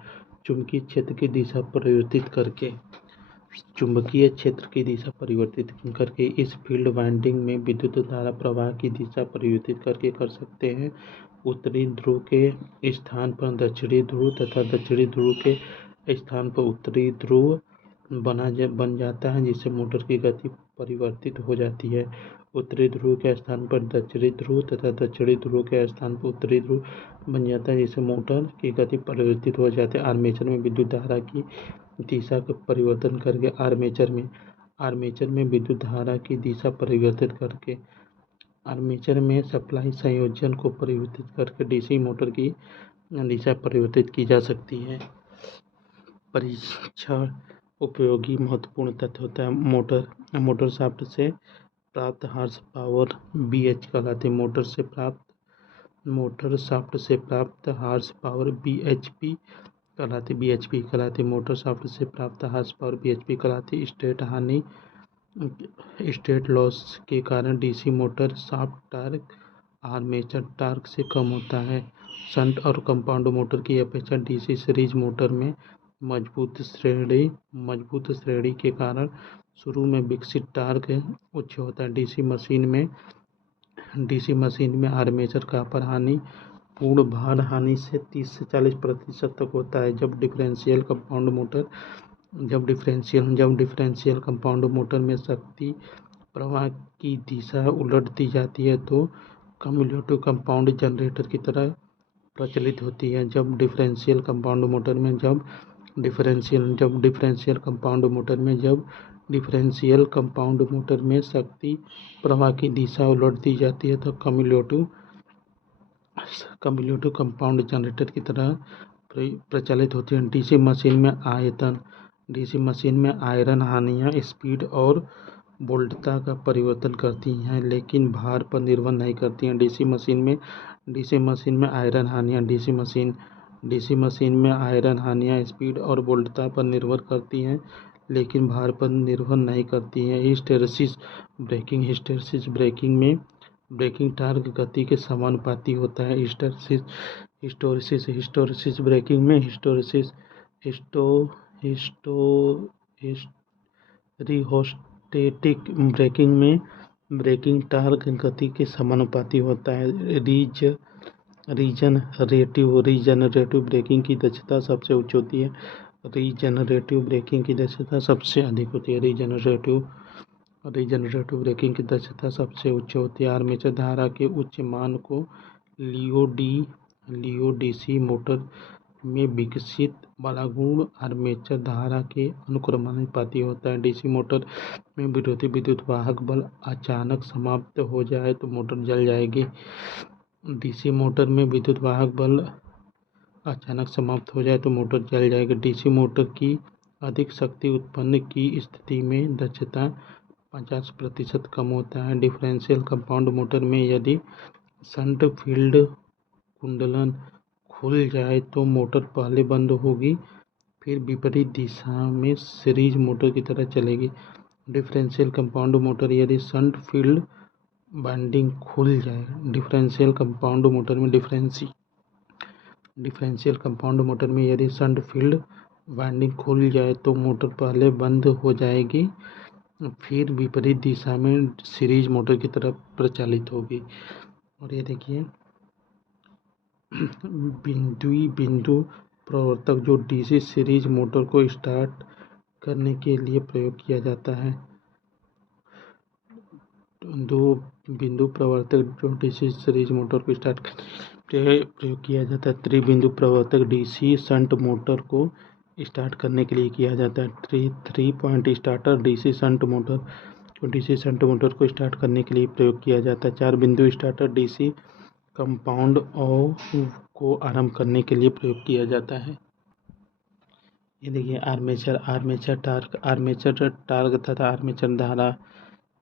चुंबकीय क्षेत्र की दिशा परिवर्तित करके इस फील्ड वाइंडिंग में विद्युत धारा प्रवाह की दिशा परिवर्तित करके कर सकते हैं। उत्तरी ध्रुव के स्थान पर दक्षिणी ध्रुव तथा दक्षिणी ध्रुव के स्थान पर उत्तरी ध्रुव बन जाता है जिससे मोटर की गति परिवर्तित हो जाती है। उत्तरी ध्रुव के स्थान पर दक्षिणी ध्रुव तथा दक्षिणी ध्रुव के स्थान पर उत्तरी ध्रुव बन जाता है जिससे मोटर की गति परिवर्तित हो जाती है। आर्मेचर में विद्युत धारा की दिशा का परिवर्तन करके आर्मेचर में विद्युत धारा की दिशा परिवर्तित करके आर्मेचर में सप्लाई संयोजन को परिवर्तित करके डीसी मोटर की दिशा परिवर्तित की जा सकती है। परीक्षण उपयोगी महत्वपूर्ण तथ्य होता है। मोटर शाफ्ट से प्राप्त हार्स पावर BH कहलाती है। मोटर शाफ्ट से प्राप्त हार्स पावर BHP कहलाती। मोटर शाफ्ट से प्राप्त हार्स पावर BHP कहलाती। स्टेट लॉस के कारण DC motor shaft torque armature torque से कम होता है। शंट और कंपाउंड मोटर की अपेक्षा डीसी सीरीज मोटर में मजबूत श्रेणी के कारण शुरू में विकसित टार्क उच्च होता है। डीसी मशीन में आर्मेचर कॉपर हानि पूर्ण भार हानि से 30 से 40% तक होता है। जब डिफरेंशियल कंपाउंड मोटर में शक्ति प्रवाह की दिशा उलट दी जाती है तो कम्युलेटिव कंपाउंड जनरेटर की तरह प्रचलित होती है। जब डिफरेंशियल कंपाउंड मोटर में शक्ति प्रवाह की दिशा उलट दी जाती है तो कम्युलेटिव कंपाउंड जनरेटर की तरह प्रचलित होती है। डीसी मशीन में आयरन हानियाँ स्पीड और वोल्टता का परिवर्तन करती हैं लेकिन भार पर निर्भर नहीं करती हैं। डीसी मशीन में आयरन हानियाँ स्पीड और वोल्टता पर निर्भर करती हैं लेकिन भार पर निर्भर नहीं करती हैं। हिस्टैरिसीस ब्रेकिंग में ब्रेकिंग टार्क गति के समानुपाती होता है। हिस्टैरिसीस ब्रेकिंग में रिहोस्टैटिक ब्रेकिंग में ब्रेकिंग टार्क गति के समानुपाती होता है। रीजनरेटिव ब्रेकिंग की दक्षता सबसे उच्च होती है। रीजनरेटिव ब्रेकिंग की दक्षता सबसे अधिक होती है। रीजनरेटिव ब्रेकिंग की दक्षता सबसे उच्च होती है। आर्मेचर धारा के उच्च मान को लियो डीसी मोटर में विकसित वाला गुण आर्मेचर धारा के अनुक्रमानुपाती होता है। डीसी मोटर में विरोधी विद्युत वाहक बल अचानक समाप्त हो जाए तो मोटर जल जाएगी। डीसी मोटर में विद्युत वाहक बल अचानक समाप्त हो जाए तो मोटर जल जाएगी। डीसी मोटर की अधिक शक्ति उत्पन्न की स्थिति में दक्षता 50% कम होता है। डिफरेंशियल कंपाउंड मोटर में यदि शंट फील्ड कुंडलन खुल जाए तो मोटर पहले बंद होगी फिर विपरीत दिशा में सीरीज मोटर की तरह चलेगी। डिफरेंशियल कंपाउंड मोटर यदि शंट फील्ड वाइंडिंग खुल जाए डिफरेंशियल कंपाउंड मोटर में यदि शंट फील्ड वाइंडिंग खुल जाए तो मोटर पहले बंद हो जाएगी फिर विपरीत दिशा में सीरीज मोटर की तरफ प्रचालित होगी। और ये देखिए बिंदु प्रवर्तक जो डीसी सीरीज मोटर को स्टार्ट करने के लिए प्रयोग किया जाता है। दो बिंदु प्रवर्तक जो डीसी सीरीज मोटर को स्टार्ट करने के लिए प्रयोग किया जाता है। त्रिबिंदु प्रवर्तक डीसी शंट मोटर को स्टार्ट करने के लिए किया जाता है। 3 point starter DC shunt motor को स्टार्ट करने के लिए प्रयोग किया जाता है। 4 बिंदु स्टार्टर डीसी कंपाउंड को आरंभ करने के लिए प्रयोग किया जाता है। ये देखिए आर्मेचर टार्क तथा आर्मेचर धारा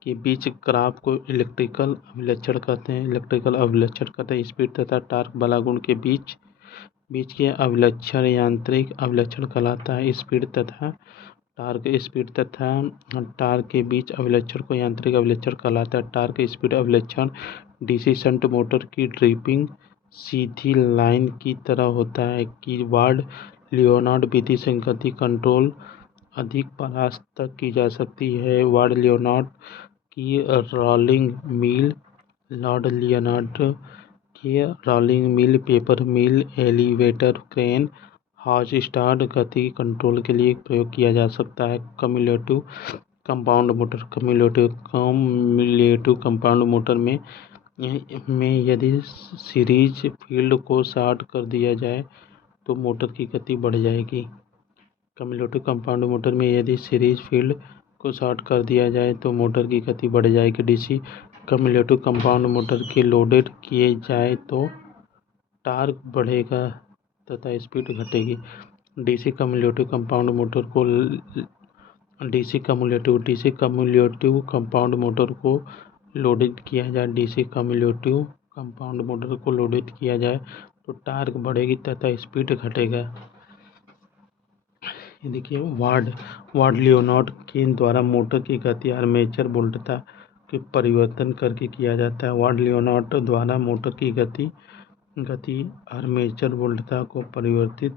के बीच ग्राफ को इलेक्ट्रिकल अभिलक्षण कहते हैं। स्पीड तथा टार्क बला गुण के बीच के अभिलक्षण यांत्रिक अभिलक्षण कहलाता है। स्पीड तथा टार्क के बीच अभिलक्षण को यांत्रिक अभिलक्षण कहलाता है। टार्क स्पीड अभिलक्षण डीसी शंट मोटर की ड्रिपिंग सीधी लाइन की तरह होता है कि वार्ड लियोनार्ड विधि से गति कंट्रोल अधिक परास्त तक की जा सकती है। वार्ड लियोनार्ड की रोलिंग मिल पेपर मिल एलिवेटर क्रेन हाउस स्टार्ट गति कंट्रोल के लिए प्रयोग किया जा सकता है। कम्युलेटिव कंपाउंड मोटर में यदि सीरीज फील्ड को शॉर्ट कर दिया जाए तो मोटर की गति बढ़ जाएगी। कम्युलेटिव कंपाउंड मोटर में यदि सीरीज फील्ड को शॉर्ट कर दिया जाए तो मोटर की गति बढ़ जाएगी। डीसी कम्युलेटिव कंपाउंड मोटर के लोडेड किए जाए तो टार्क बढ़ेगा तथा स्पीड घटेगी। डीसी कम्युलेटिव कंपाउंड मोटर को डीसी कम्युलेटिव कंपाउंड मोटर को लोडेड किया जाए डीसी कम्युलेटिव कंपाउंड मोटर को लोडेड किया जाए तो टार्क बढ़ेगी तथा स्पीड घटेगा। ये देखिए वार्ड लियोनार्ड के द्वारा मोटर की गति आर्मेचर वोल्टता के परिवर्तन करके किया जाता है। वार्ड लियोनार्ड द्वारा मोटर की गति आर्मेचर वोल्टता को परिवर्तित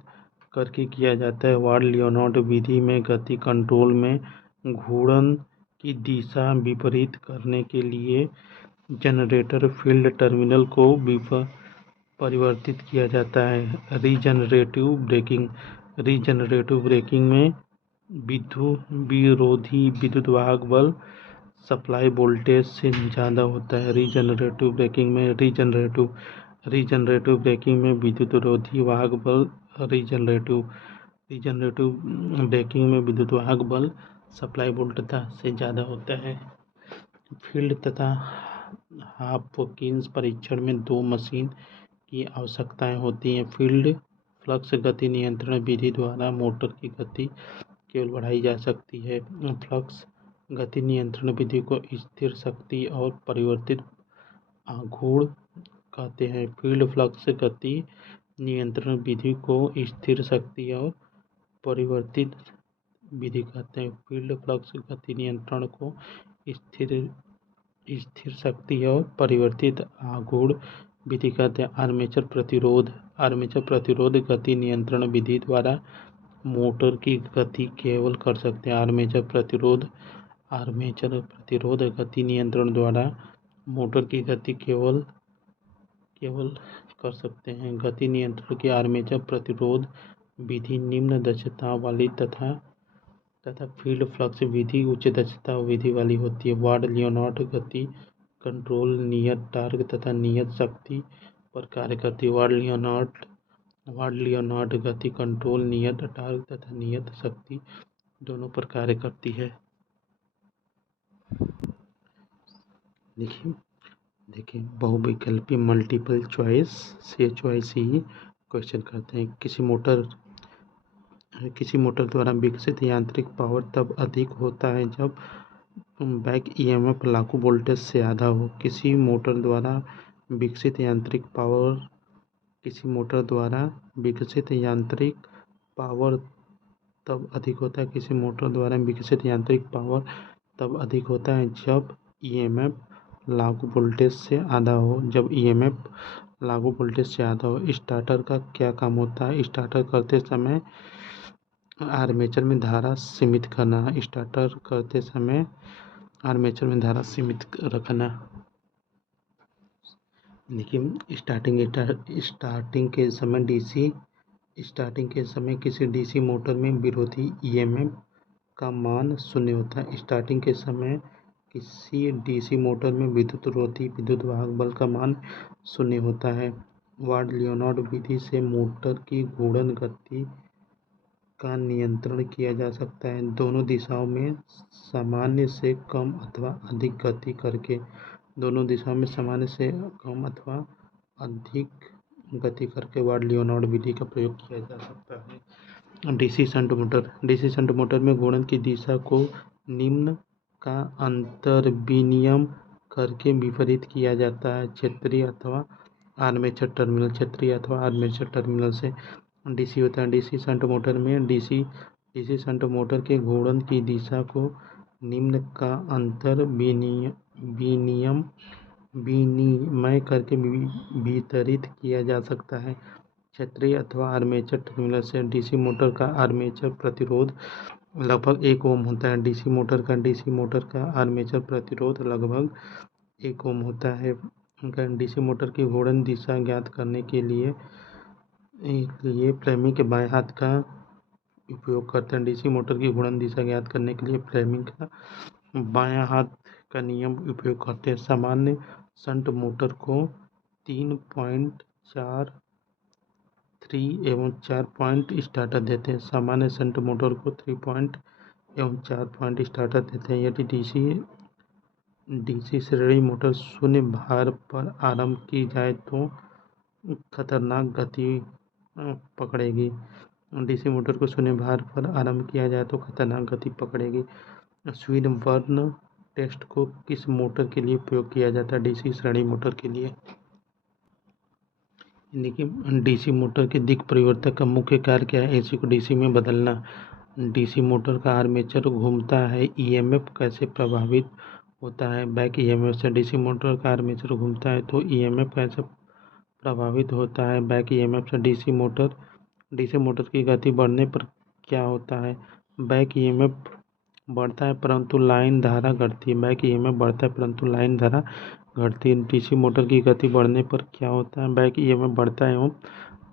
करके किया जाता है। वार्ड लियोनार्ड विधि में गति कंट्रोल में घूर्णन की दिशा विपरीत करने के लिए जनरेटर फील्ड टर्मिनल को परिवर्तित किया जाता है। रीजनरेटिव ब्रेकिंग में विरोधी विद्युत वाहक बल सप्लाई वोल्टेज से ज़्यादा होता है। रीजनरेटिव ब्रेकिंग में विद्युत रोधी वाहक बल रीजनरेटिव ब्रेकिंग में विद्युत वाहक बल सप्लाई वोल्टता से ज़्यादा होता है। फील्ड तथा हॉपकिंस परीक्षण में दो मशीन की आवश्यकताएं होती हैं। फील्ड फ्लक्स गति नियंत्रण विधि द्वारा मोटर की गति केवल बढ़ाई जा सकती है। फ्लक्स गति नियंत्रण विधि को स्थिर शक्ति और परिवर्तित आघूर्ण कहते हैं। फील्ड फ्लक्स गति नियंत्रण विधि को स्थिर शक्ति और परिवर्तित विधि कहते हैं। फील्ड फ्लक्स गति नियंत्रण को स्थिर शक्ति और परिवर्तित आघूर्ण विधि कहते हैं। आर्मेचर प्रतिरोध गति नियंत्रण विधि द्वारा मोटर की गति केवल कर सकते हैं। आर्मेचर प्रतिरोध गति नियंत्रण द्वारा मोटर की गति केवल कर सकते हैं। गति नियंत्रण की आर्मेचर प्रतिरोध विधि निम्न दक्षता वाली तथा फील्ड फ्लक्स विधि उच्च दक्षता विधि वाली होती है। वार्ड लियोनार्ड गति कंट्रोल नियत टार्क तथा नियत शक्ति पर कार्य करती है। वार्ड लियोनार्ड गति कंट्रोल नियत टार्क तथा नियत शक्ति दोनों पर कार्य करती है। देखिए बहुविकल्पी मल्टीपल चॉइस से चॉइस ही क्वेश्चन करते हैं। किसी मोटर द्वारा विकसित यांत्रिक पावर तब अधिक होता है जब बैक ईएमएफ लागू वोल्टेज से आधा हो। किसी मोटर द्वारा विकसित यांत्रिक पावर तब अधिक होता है। किसी मोटर द्वारा विकसित यांत्रिक पावर तब अधिक होता है जब ईएमएफ लागू वोल्टेज से आधा हो। स्टार्टर का क्या काम होता है? स्टार्टर करते समय आर्मेचर में धारा सीमित रखना। देखिए स्टार्टिंग के समय किसी डीसी मोटर में विरोधी ईएमएफ का मान 0 होता है। स्टार्टिंग के समय किसी डीसी मोटर में विद्युत रोधी विद्युत वाहक बल का मान 0 होता है। वार्ड लियोनार्ड विधि से मोटर की घूर्णन गति का नियंत्रण किया जा सकता है। दोनों दिशाओं में सामान्य से कम अथवा अधिक गति करके वार्ड लियोनार्ड विधि का प्रयोग किया जा सकता है। डीसी शंट मोटर में घूर्णन की दिशा को निम्न का अंतर विनियम करके विपरीत किया जाता है। क्षेत्रीय अथवा आर्मेचर टर्मिनल से डीसी होता है। डीसी शंट मोटर में डीसी शंट मोटर के घूर्णन की दिशा को निम्न का अंतर विनिमय करके वितरित किया जा सकता है। क्षेत्रीय अथवा आर्मेचर टर्मिनल से डीसी मोटर का आर्मेचर प्रतिरोध लगभग 1 ओम होता है। डीसी मोटर का आर्मेचर प्रतिरोध लगभग 1 ओम होता है। डीसी मोटर की घूर्णन दिशा ज्ञात करने के लिए फ्लेमिंग के बाएं हाथ का उपयोग करते हैं। डीसी मोटर की घूर्णन दिशा ज्ञात करने के लिए फ्लेमिंग का बायां हाथ का नियम उपयोग करते हैं। सामान्य शंट मोटर को 3.43 एवं 4 पॉइंट स्टार्टर देते हैं। सामान्य शंट मोटर को 3.43 एवं 4 पॉइंट स्टार्टर देते हैं। यदि डीसी श्रेणी मोटर शून्य भार पर आरंभ की जाए तो खतरनाक गति पकड़ेगी। डीसी मोटर को शून्य भार पर आरंभ किया जाए तो खतरनाक गति पकड़ेगी। स्वीनबर्न टेस्ट को किस मोटर के लिए उपयोग किया जाता है? डीसी श्रेणी मोटर के लिए। देखिए, डीसी मोटर के दिक् परिवर्तक का मुख्य कार्य क्या है? एसी को डीसी में बदलना। डीसी मोटर का आर्मेचर घूमता है, ईएमएफ कैसे प्रभावित होता है? बैक ईएमएफ से। डीसी मोटर का आर्मेचर घूमता है तो ईएमएफ कैसे प्रभावित होता है? बैक ईएमएफ से। डीसी मोटर की गति बढ़ने पर क्या होता है? बैक ईएमएफ बढ़ता है परंतु लाइन धारा घटती है। बैक ईएमएफ बढ़ता है परंतु लाइन धारा घटती है। डीसी मोटर की गति बढ़ने पर क्या होता है? बैक ईएमएफ बढ़ता है एवं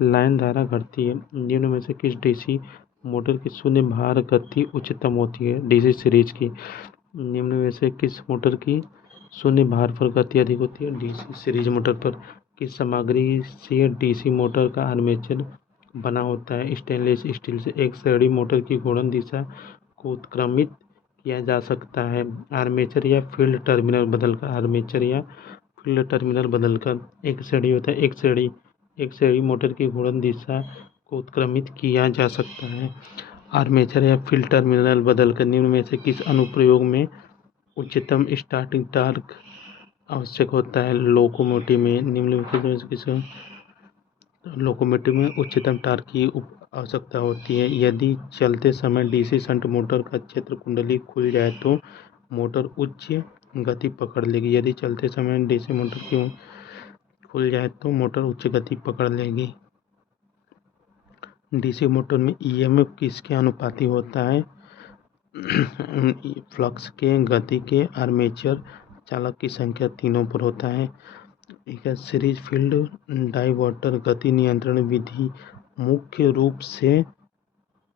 लाइन धारा घटती है। निम्न में से किस डीसी मोटर की शून्य भार गति उच्चतम होती है? डीसी सीरीज की। निम्न में से किस मोटर की शून्य भार पर गति अधिक होती है? डीसी सीरीज मोटर पर। किस सामग्री से डीसी मोटर का आर्मेचर बना होता है? स्टेनलेस स्टील से। एक श्रेणी मोटर की घूर्णन दिशा को उत्क्रमित किया जा सकता है आर्मेचर या फील्ड टर्मिनल बदलकर। आर्मेचर या फील्ड टर्मिनल बदलकर। एक श्रेणी होता है एक श्रेणी मोटर की घूर्णन दिशा को उत्क्रमित किया जा सकता है आर्मेचर या फील्ड टर्मिनल बदलकर। निम्न में से किस अनुप्रयोग में उच्चतम स्टार्टिंग टॉर्क आवश्यक होता है? लोकोमोटिव में। निम्न में से किस लोकोमोटिव में उच्चतम टॉर्क की आवश्यकता होती है? यदि चलते समय डीसी शंट मोटर का क्षेत्र कुंडली खुल जाए तो मोटर उच्च गति पकड़ लेगी। यदि चलते समय डीसी मोटर की खुल जाए तो मोटर उच्च गति पकड़ लेगी। डीसी मोटर में ईएमएफ किसके अनुपाती होता है? फ्लक्स के, गति के, आर्मेचर चालक की संख्या तीनों पर होता है। एक है सीरीज फील्ड डाइवर्टर गति नियंत्रण विधि मुख्य रूप से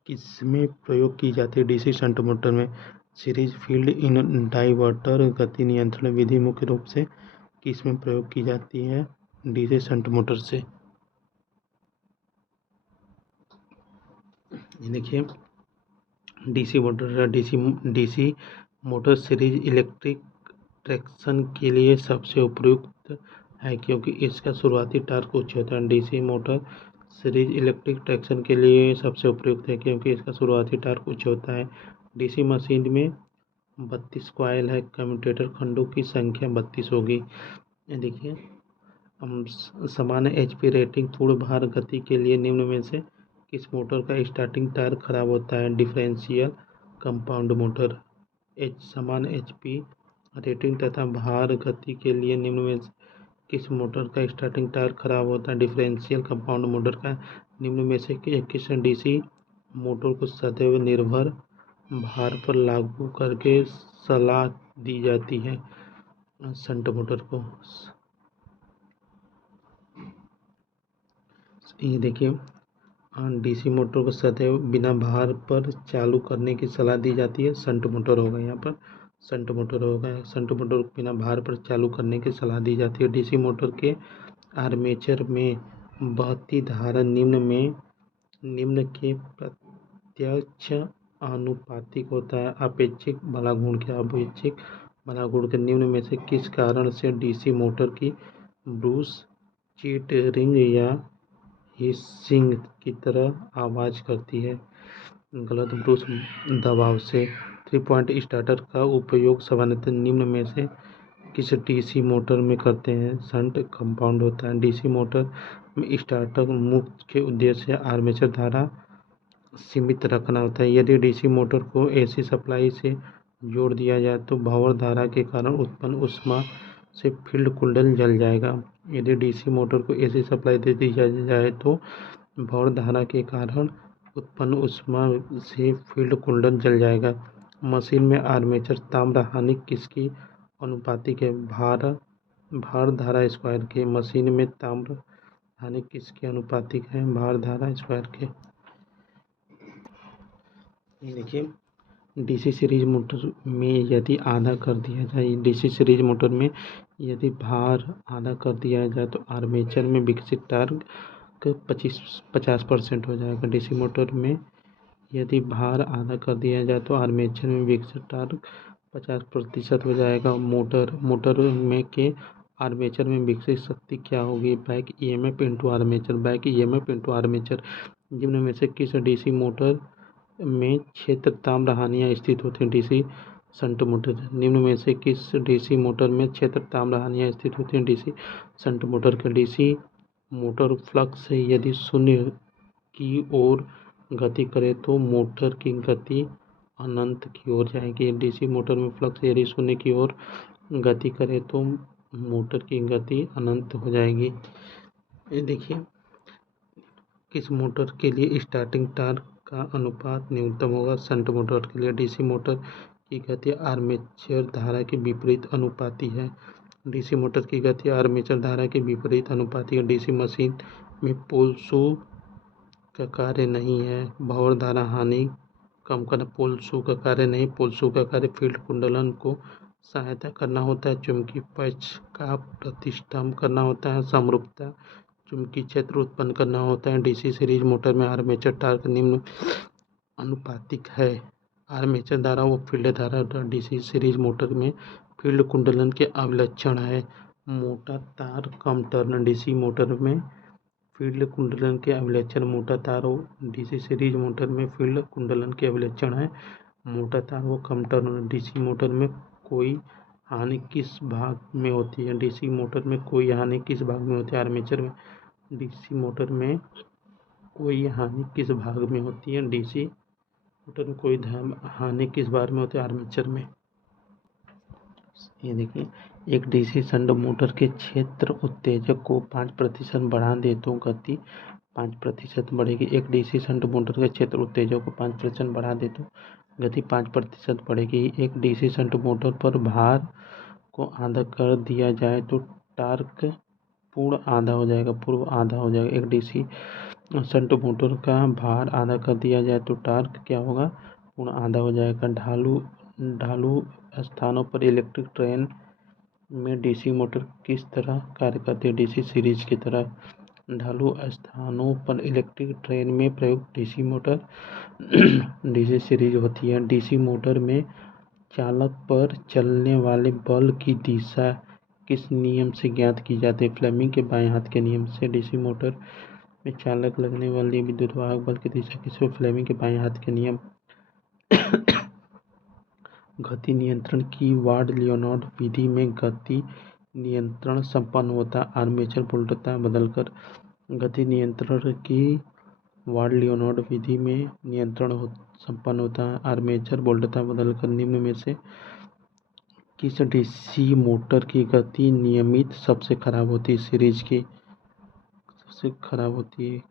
किसमें प्रयोग की जाती है? डीसी शंट मोटर में। सीरीज फील्ड इन डाइवर्टर गति नियंत्रण विधि मुख्य रूप से किसमें प्रयोग की जाती है? डीसी शंट मोटर से। देखिए, DC motor series electric traction के लिए सबसे उपयुक्त है क्योंकि इसका शुरुआती टॉर्क उच्च होता है। DC motor series electric traction के लिए सबसे उपयुक्त है क्योंकि इसका शुरुआती टॉर्क उच्च होता है। डीसी मशीन में 32 कॉइल है, कम्यूटेटर खंडों की संख्या 32 होगी। देखिए, हम समान एचपी रेटिंग पूर्ण भार गति के लिए निम्न में से किस मोटर का स्टार्टिंग टॉर्क खराब होता है? Differential compound motor. समान एचपी रेटिंग तथा भार गति के लिए निम्न में किस मोटर का स्टार्टिंग टॉर्क खराब होता है? डिफरेंशियल कंपाउंड मोटर का। निम्न में से किस डीसी मोटर को सदैव निर्भर भार पर लागू करके सलाह दी जाती है? शंट मोटर को। ये देखिए, डीसी मोटर को सदैव बिना भार पर चालू करने की सलाह दी जाती है। शंट मोटर होगा यहाँ पर, शंट मोटर होगा। शंट मोटर को बिना भार पर चालू करने की सलाह दी जाती है। डीसी मोटर के आर्मेचर में बहती धारा निम्न के प्रत्यक्ष आनुपातिक होता है। अपेक्षित बलागुण के अपेक्षित बलागुण के निम्न में से किस कारण से डीसी मोटर की ब्रूस चीटरिंग या हिसिंग की तरह आवाज़ करती है? गलत। ब्रूस दबाव से। 3 पॉइंट स्टार्टर का उपयोग सामान्यतः निम्न में से किस डीसी मोटर में करते हैं? शंट कंपाउंड होता है। डीसी मोटर में स्टार्टर मुख्य उद्देश्य आर्मेचर धारा सीमित रखना होता है। यदि डीसी मोटर को एसी सप्लाई से जोड़ दिया जाए तो भंवर धारा के कारण उत्पन्न ऊष्मा से फील्ड कुंडल जल जाएगा। यदि डीसी मोटर को एसी सप्लाई दे दी जाए तो भंवर धारा के कारण उत्पन्न ऊष्मा से फील्ड कुंडल जल जाएगा। मशीन में आर्मेचर ताम्र हानि किसकी अनुपातिक है? भार धारा स्क्वायर के। मशीन में ताम्र हानि किसके अनुपातिक है? भार धारा स्क्वायर के। देखिए, डीसी सीरीज मोटर में यदि आधा कर दिया जाए, डीसी सीरीज मोटर में यदि भार आधा कर दिया जाए तो आर्मेचर में विकसित टॉर्क 50% हो जाएगा। डीसी मोटर में यदि भार आधा कर दिया जाए तो आर्मेचर में विकसित टार्क 50% हो जाएगा। मोटर में के आर्मेचर में विकसित शक्ति क्या होगी? Back EMF into armature. जिनमें में से किस डीसी मोटर में क्षेत्र ताम्रहानियाँ स्थित होती हैं? DC shunt motor. निम्न में से किस डीसी मोटर में क्षेत्र ताम्रहानियाँ स्थित होती हैं? डीसी शंट मोटर के। डीसी मोटर फ्लक्स से यदि शून्य की ओर गति करे तो मोटर की गति अनंत की ओर जाएगी। डीसी मोटर में फ्लक्स यदि शून्य की ओर गति करे तो मोटर की गति अनंत हो जाएगी। ये देखिए, किस मोटर के लिए स्टार्टिंग टार्क का अनुपात न्यूनतम होगा? शंट मोटर के लिए। डीसी मोटर की गति आर्मेचर धारा के विपरीत अनुपाती है। डीसी मोटर की गति आर्मेचर धारा के विपरीत अनुपाती है। डीसी मशीन में पोल शू का कार्य नहीं है भंवर धारा हानि कम करना। पोल शू का कार्य नहीं, पोल शू का कार्य फील्ड कुंडलन को सहायता करना होता है। चुंबकीय पक्ष का प्रतिष्ठम करना होता है। समरूपता चुंबकीय क्षेत्र उत्पन्न करना होता है। डीसी सीरीज मोटर में आर्मेचर टार्क निम्न अनुपातिक है। आर्मेचर धारा व फील्ड धारा। डीसी सीरीज मोटर में फील्ड कुंडलन के अभिलक्षण है। मोटा तार कम टर्न। डीसी मोटर में फील्ड कुंडलन के अभिलक्षण मोटा तार व डीसी सीरीज मोटर में फील्ड कुंडलन के अभिलक्षण है मोटा तार व कम टर्न। डीसी मोटर में कोई हानि किस भाग में होती है? डीसी मोटर में कोई हानि किस भाग में होती है? आर्मेचर में। डीसी मोटर में कोई हानि किस भाग में होती है? डीसी मोटर में कोई हानि किस भाग में होती है? आर्मेचर में। ये देखिए, एक डीसी शंट मोटर के क्षेत्र उत्तेजक को 5% बढ़ा दे तो गति 5% बढ़ेगी। एक डीसी शंट मोटर के क्षेत्र उत्तेजक को 5% बढ़ा दे तो गति 5% बढ़ेगी। एक डीसी शंट मोटर पर भार को आधा कर दिया जाए तो टार्क पूर्व आधा हो जाएगा। एक डीसी शंट मोटर का भार आधा कर दिया जाए तो टार्क क्या होगा? पूर्ण आधा हो जाएगा। ढालू स्थानों पर इलेक्ट्रिक ट्रेन में डीसी मोटर किस तरह कार्य करती है? डीसी सीरीज की तरह। ढालू स्थानों पर इलेक्ट्रिक ट्रेन में प्रयुक्त डीसी मोटर डीसी सीरीज होती है। डीसी मोटर में चालक पर चलने वाले बल की दिशा किस नियम से ज्ञात की जाती है? फ्लेमिंग के बाएं हाथ के नियम से। डीसी मोटर में चालक लगने वाली विद्युत वाहक बल की दिशा किस? फ्लेमिंग के बाएं हाथ के नियम। गति नियंत्रण की वार्ड लियोनार्ड विधि में गति नियंत्रण संपन्न होता है आर्मेचर बोल्टता बदलकर। गति नियंत्रण की वार्ड लियोनार्ड विधि में नियंत्रण संपन्न होता है आर्मेचर बोल्टता बदलकर। निम्न में से किस डीसी मोटर की गति नियमित सबसे खराब होती है? सीरीज की सबसे खराब होती है।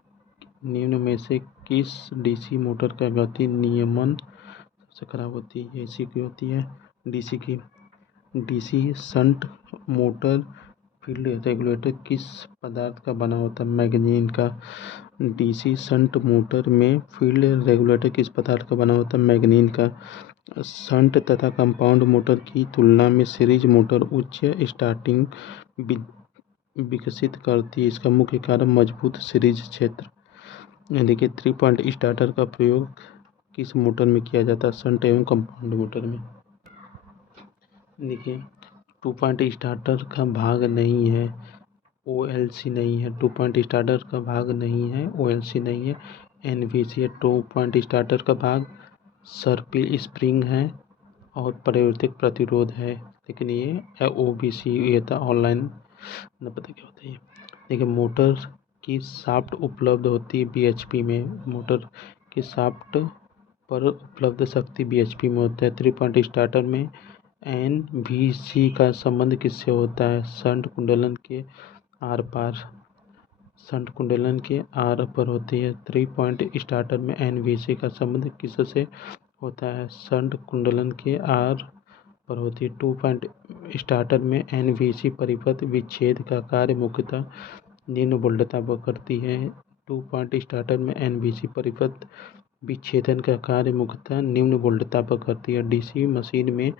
निम्न में से किस डीसी मोटर का गति नियमन सबसे खराब होती है? एसी की होती है, डीसी की। DC shunt motor field regulator किस पदार्थ का बना होता है? मैग्नीन का। डीसी शंट मोटर में फील्ड रेगुलेटर किस पदार्थ का बना होता है? मैग्नीन का। शंट तथा कंपाउंड मोटर की तुलना में सीरीज मोटर उच्च स्टार्टिंग विकसित करती है। इसका मुख्य कारण मजबूत सीरीज क्षेत्र। देखिए, 3 पॉइंट स्टार्टर का प्रयोग किस मोटर में किया जाता है? शंट एवं कंपाउंड मोटर में। देखिए, 2 पॉइंट स्टार्टर का भाग नहीं है, OLC नहीं है। 2 पॉइंट स्टार्टर का भाग नहीं है, OLC नहीं है, NVC है। 2 पॉइंट स्टार्टर का भाग सर्पिल स्प्रिंग है और परिवर्तित प्रतिरोध है। लेकिन ये OBC ये था ऑनलाइन न पता क्या होता है। देखिए, मोटर की शाफ्ट उपलब्ध होती है BHP में। मोटर की शाफ्ट पर उपलब्ध शक्ति BHP में होता है। 3 पॉइंट स्टार्टर में NVC का संबंध किससे होता है? शंट कुंडलन के आर पार। शंट कुंडलन के आर पर होती है। 3 पॉइंट स्टार्टर में NVC का संबंध किससे होता है? शंट कुंडलन के आर पर होती है। 2 पॉइंट स्टार्टर में NVC परिपथ विच्छेद का कार्य मुख्यतः निम्न वोल्टता पर करती है। 2 पॉइंट स्टार्टर में NVC परिपथ विच्छेदन का कार्य मुख्यतः निम्न वोल्टता पर करती है। डीसी मशीन में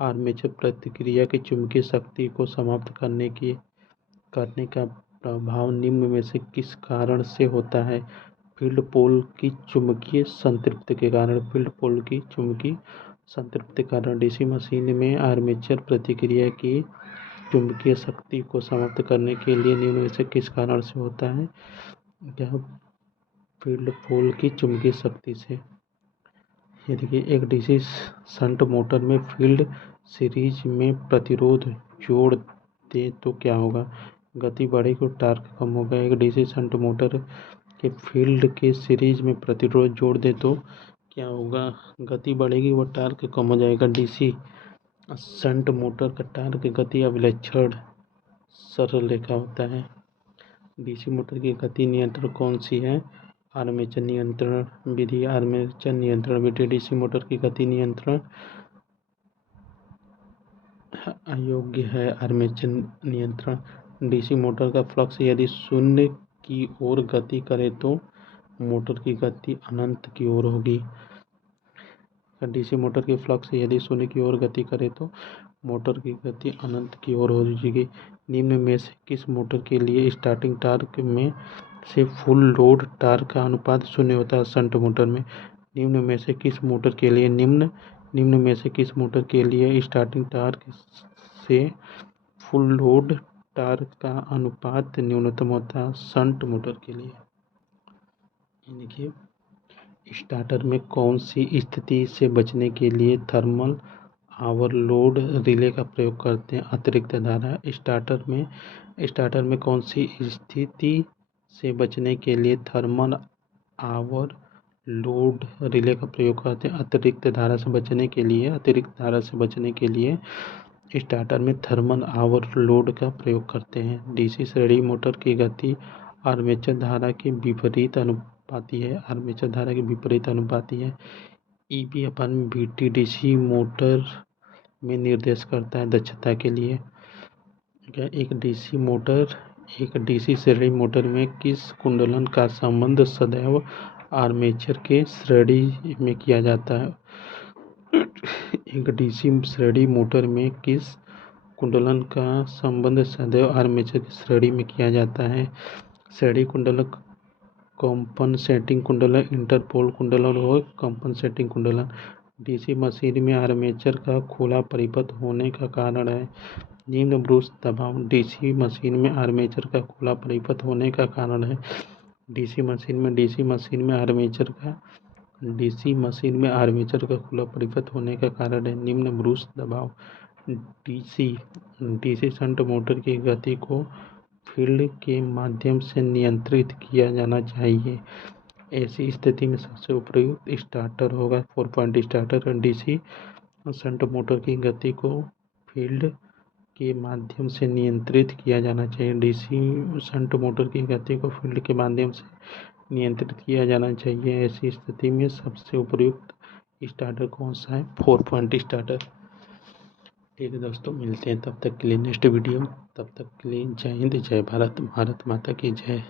आर्मेचर प्रतिक्रिया की चुंबकीय शक्ति को समाप्त करने का प्रभाव निम्न में से किस कारण से होता है? फील्ड पोल की चुंबकीय संतृप्ति के कारण डीसी मशीन में आर्मेचर प्रतिक्रिया की चुंबकीय शक्ति को समाप्त करने के लिए निम्न में से किस कारण से होता है? यह फील्ड पोल की चुंबकीय शक्ति से। ये देखिए, एक डीसी शंट मोटर में फील्ड सीरीज में प्रतिरोध जोड़ दे तो क्या होगा? गति बढ़ेगी और टॉर्क कम होगा। एक डीसी शंट मोटर के फील्ड के सीरीज में प्रतिरोध जोड़ दे तो क्या होगा? गति बढ़ेगी व टॉर्क कम हो जाएगा। डीसी शंट मोटर का टॉर्क गति अभिलक्षण सरल रेखा होता है। डीसी मोटर की गति नियंत्रण कौन सी है? आर्मेचर नियंत्रण विधि। आर्मेचर नियंत्रण विधि डीसी मोटर की गति नियंत्रण अयोग्य है। आर्मेचर नियंत्रण। डीसी मोटर का फ्लक्स यदि शून्य की ओर गति करे तो मोटर की गति अनंत की ओर होगी। डीसी मोटर के फ्लक्स यदि शून्य की ओर गति करे तो मोटर की गति अनंत की ओर हो जाएगी। निम्न में से किस मोटर के लिए स्टार्टिंग टॉर्क में से फुल लोड टॉर्क का अनुपात शून्य होता है? शंट मोटर में। निम्न में से किस मोटर के लिए स्टार्टिंग टॉर्क से फुल लोड टॉर्क का अनुपात न्यूनतम होता है? शंट मोटर के लिए। देखिए, स्टार्टर में कौन सी स्थिति से बचने के लिए थर्मल ओवरलोड रिले का प्रयोग करते हैं? अतिरिक्त धारा। स्टार्टर में कौन सी स्थिति से बचने के लिए थर्मल ओवरलोड रिले का प्रयोग करते हैं? अतिरिक्त धारा से बचने के लिए स्टार्टर में थर्मल ओवरलोड का प्रयोग करते हैं। डीसी श्रेणी मोटर की गति आर्मेचर धारा के विपरीत अनुपाती है। EB/VT डीसी मोटर में निर्देश करता है दक्षता के लिए। एक डीसी श्रेणी मोटर में किस कुंडलन का संबंध सदैव आर्मेचर के श्रेणी में किया जाता है? एक डीसी श्रेणी मोटर में किस कुंडलन का संबंध सदैव आर्मेचर की श्रेणी में किया जाता है? श्रेणी कुंडलन, कॉम्पनसेटिंग कुंडलन, इंटरपोल कुंडलन और कॉम्पनसेटिंग कुंडलन। डीसी मशीन में आर्मेचर का खुला परिपथ होने का कारण है निम्न ब्रूस दबाव। डीसी मशीन में आर्मेचर का खुला परिपथ होने का कारण है डीसी मशीन में आर्मेचर का खुला परिपथ होने का कारण है निम्न ब्रूस दबाव। डीसी शंट मोटर की गति को फील्ड के माध्यम से नियंत्रित किया जाना चाहिए। ऐसी स्थिति में सबसे उपयुक्त स्टार्टर होगा 4 point starter. DC shunt motor की गति को फील्ड के माध्यम से नियंत्रित किया जाना चाहिए। डीसी शंट मोटर की गति को फील्ड के माध्यम से नियंत्रित किया जाना चाहिए। ऐसी स्थिति में सबसे उपयुक्त स्टार्टर कौन सा है? 4 पॉइंट स्टार्टर। ठीक है दोस्तों, मिलते हैं तब तक के लिए नेक्स्ट वीडियो। तब तक के लिए जय हिंद, जय भारत, भारत माता की जय।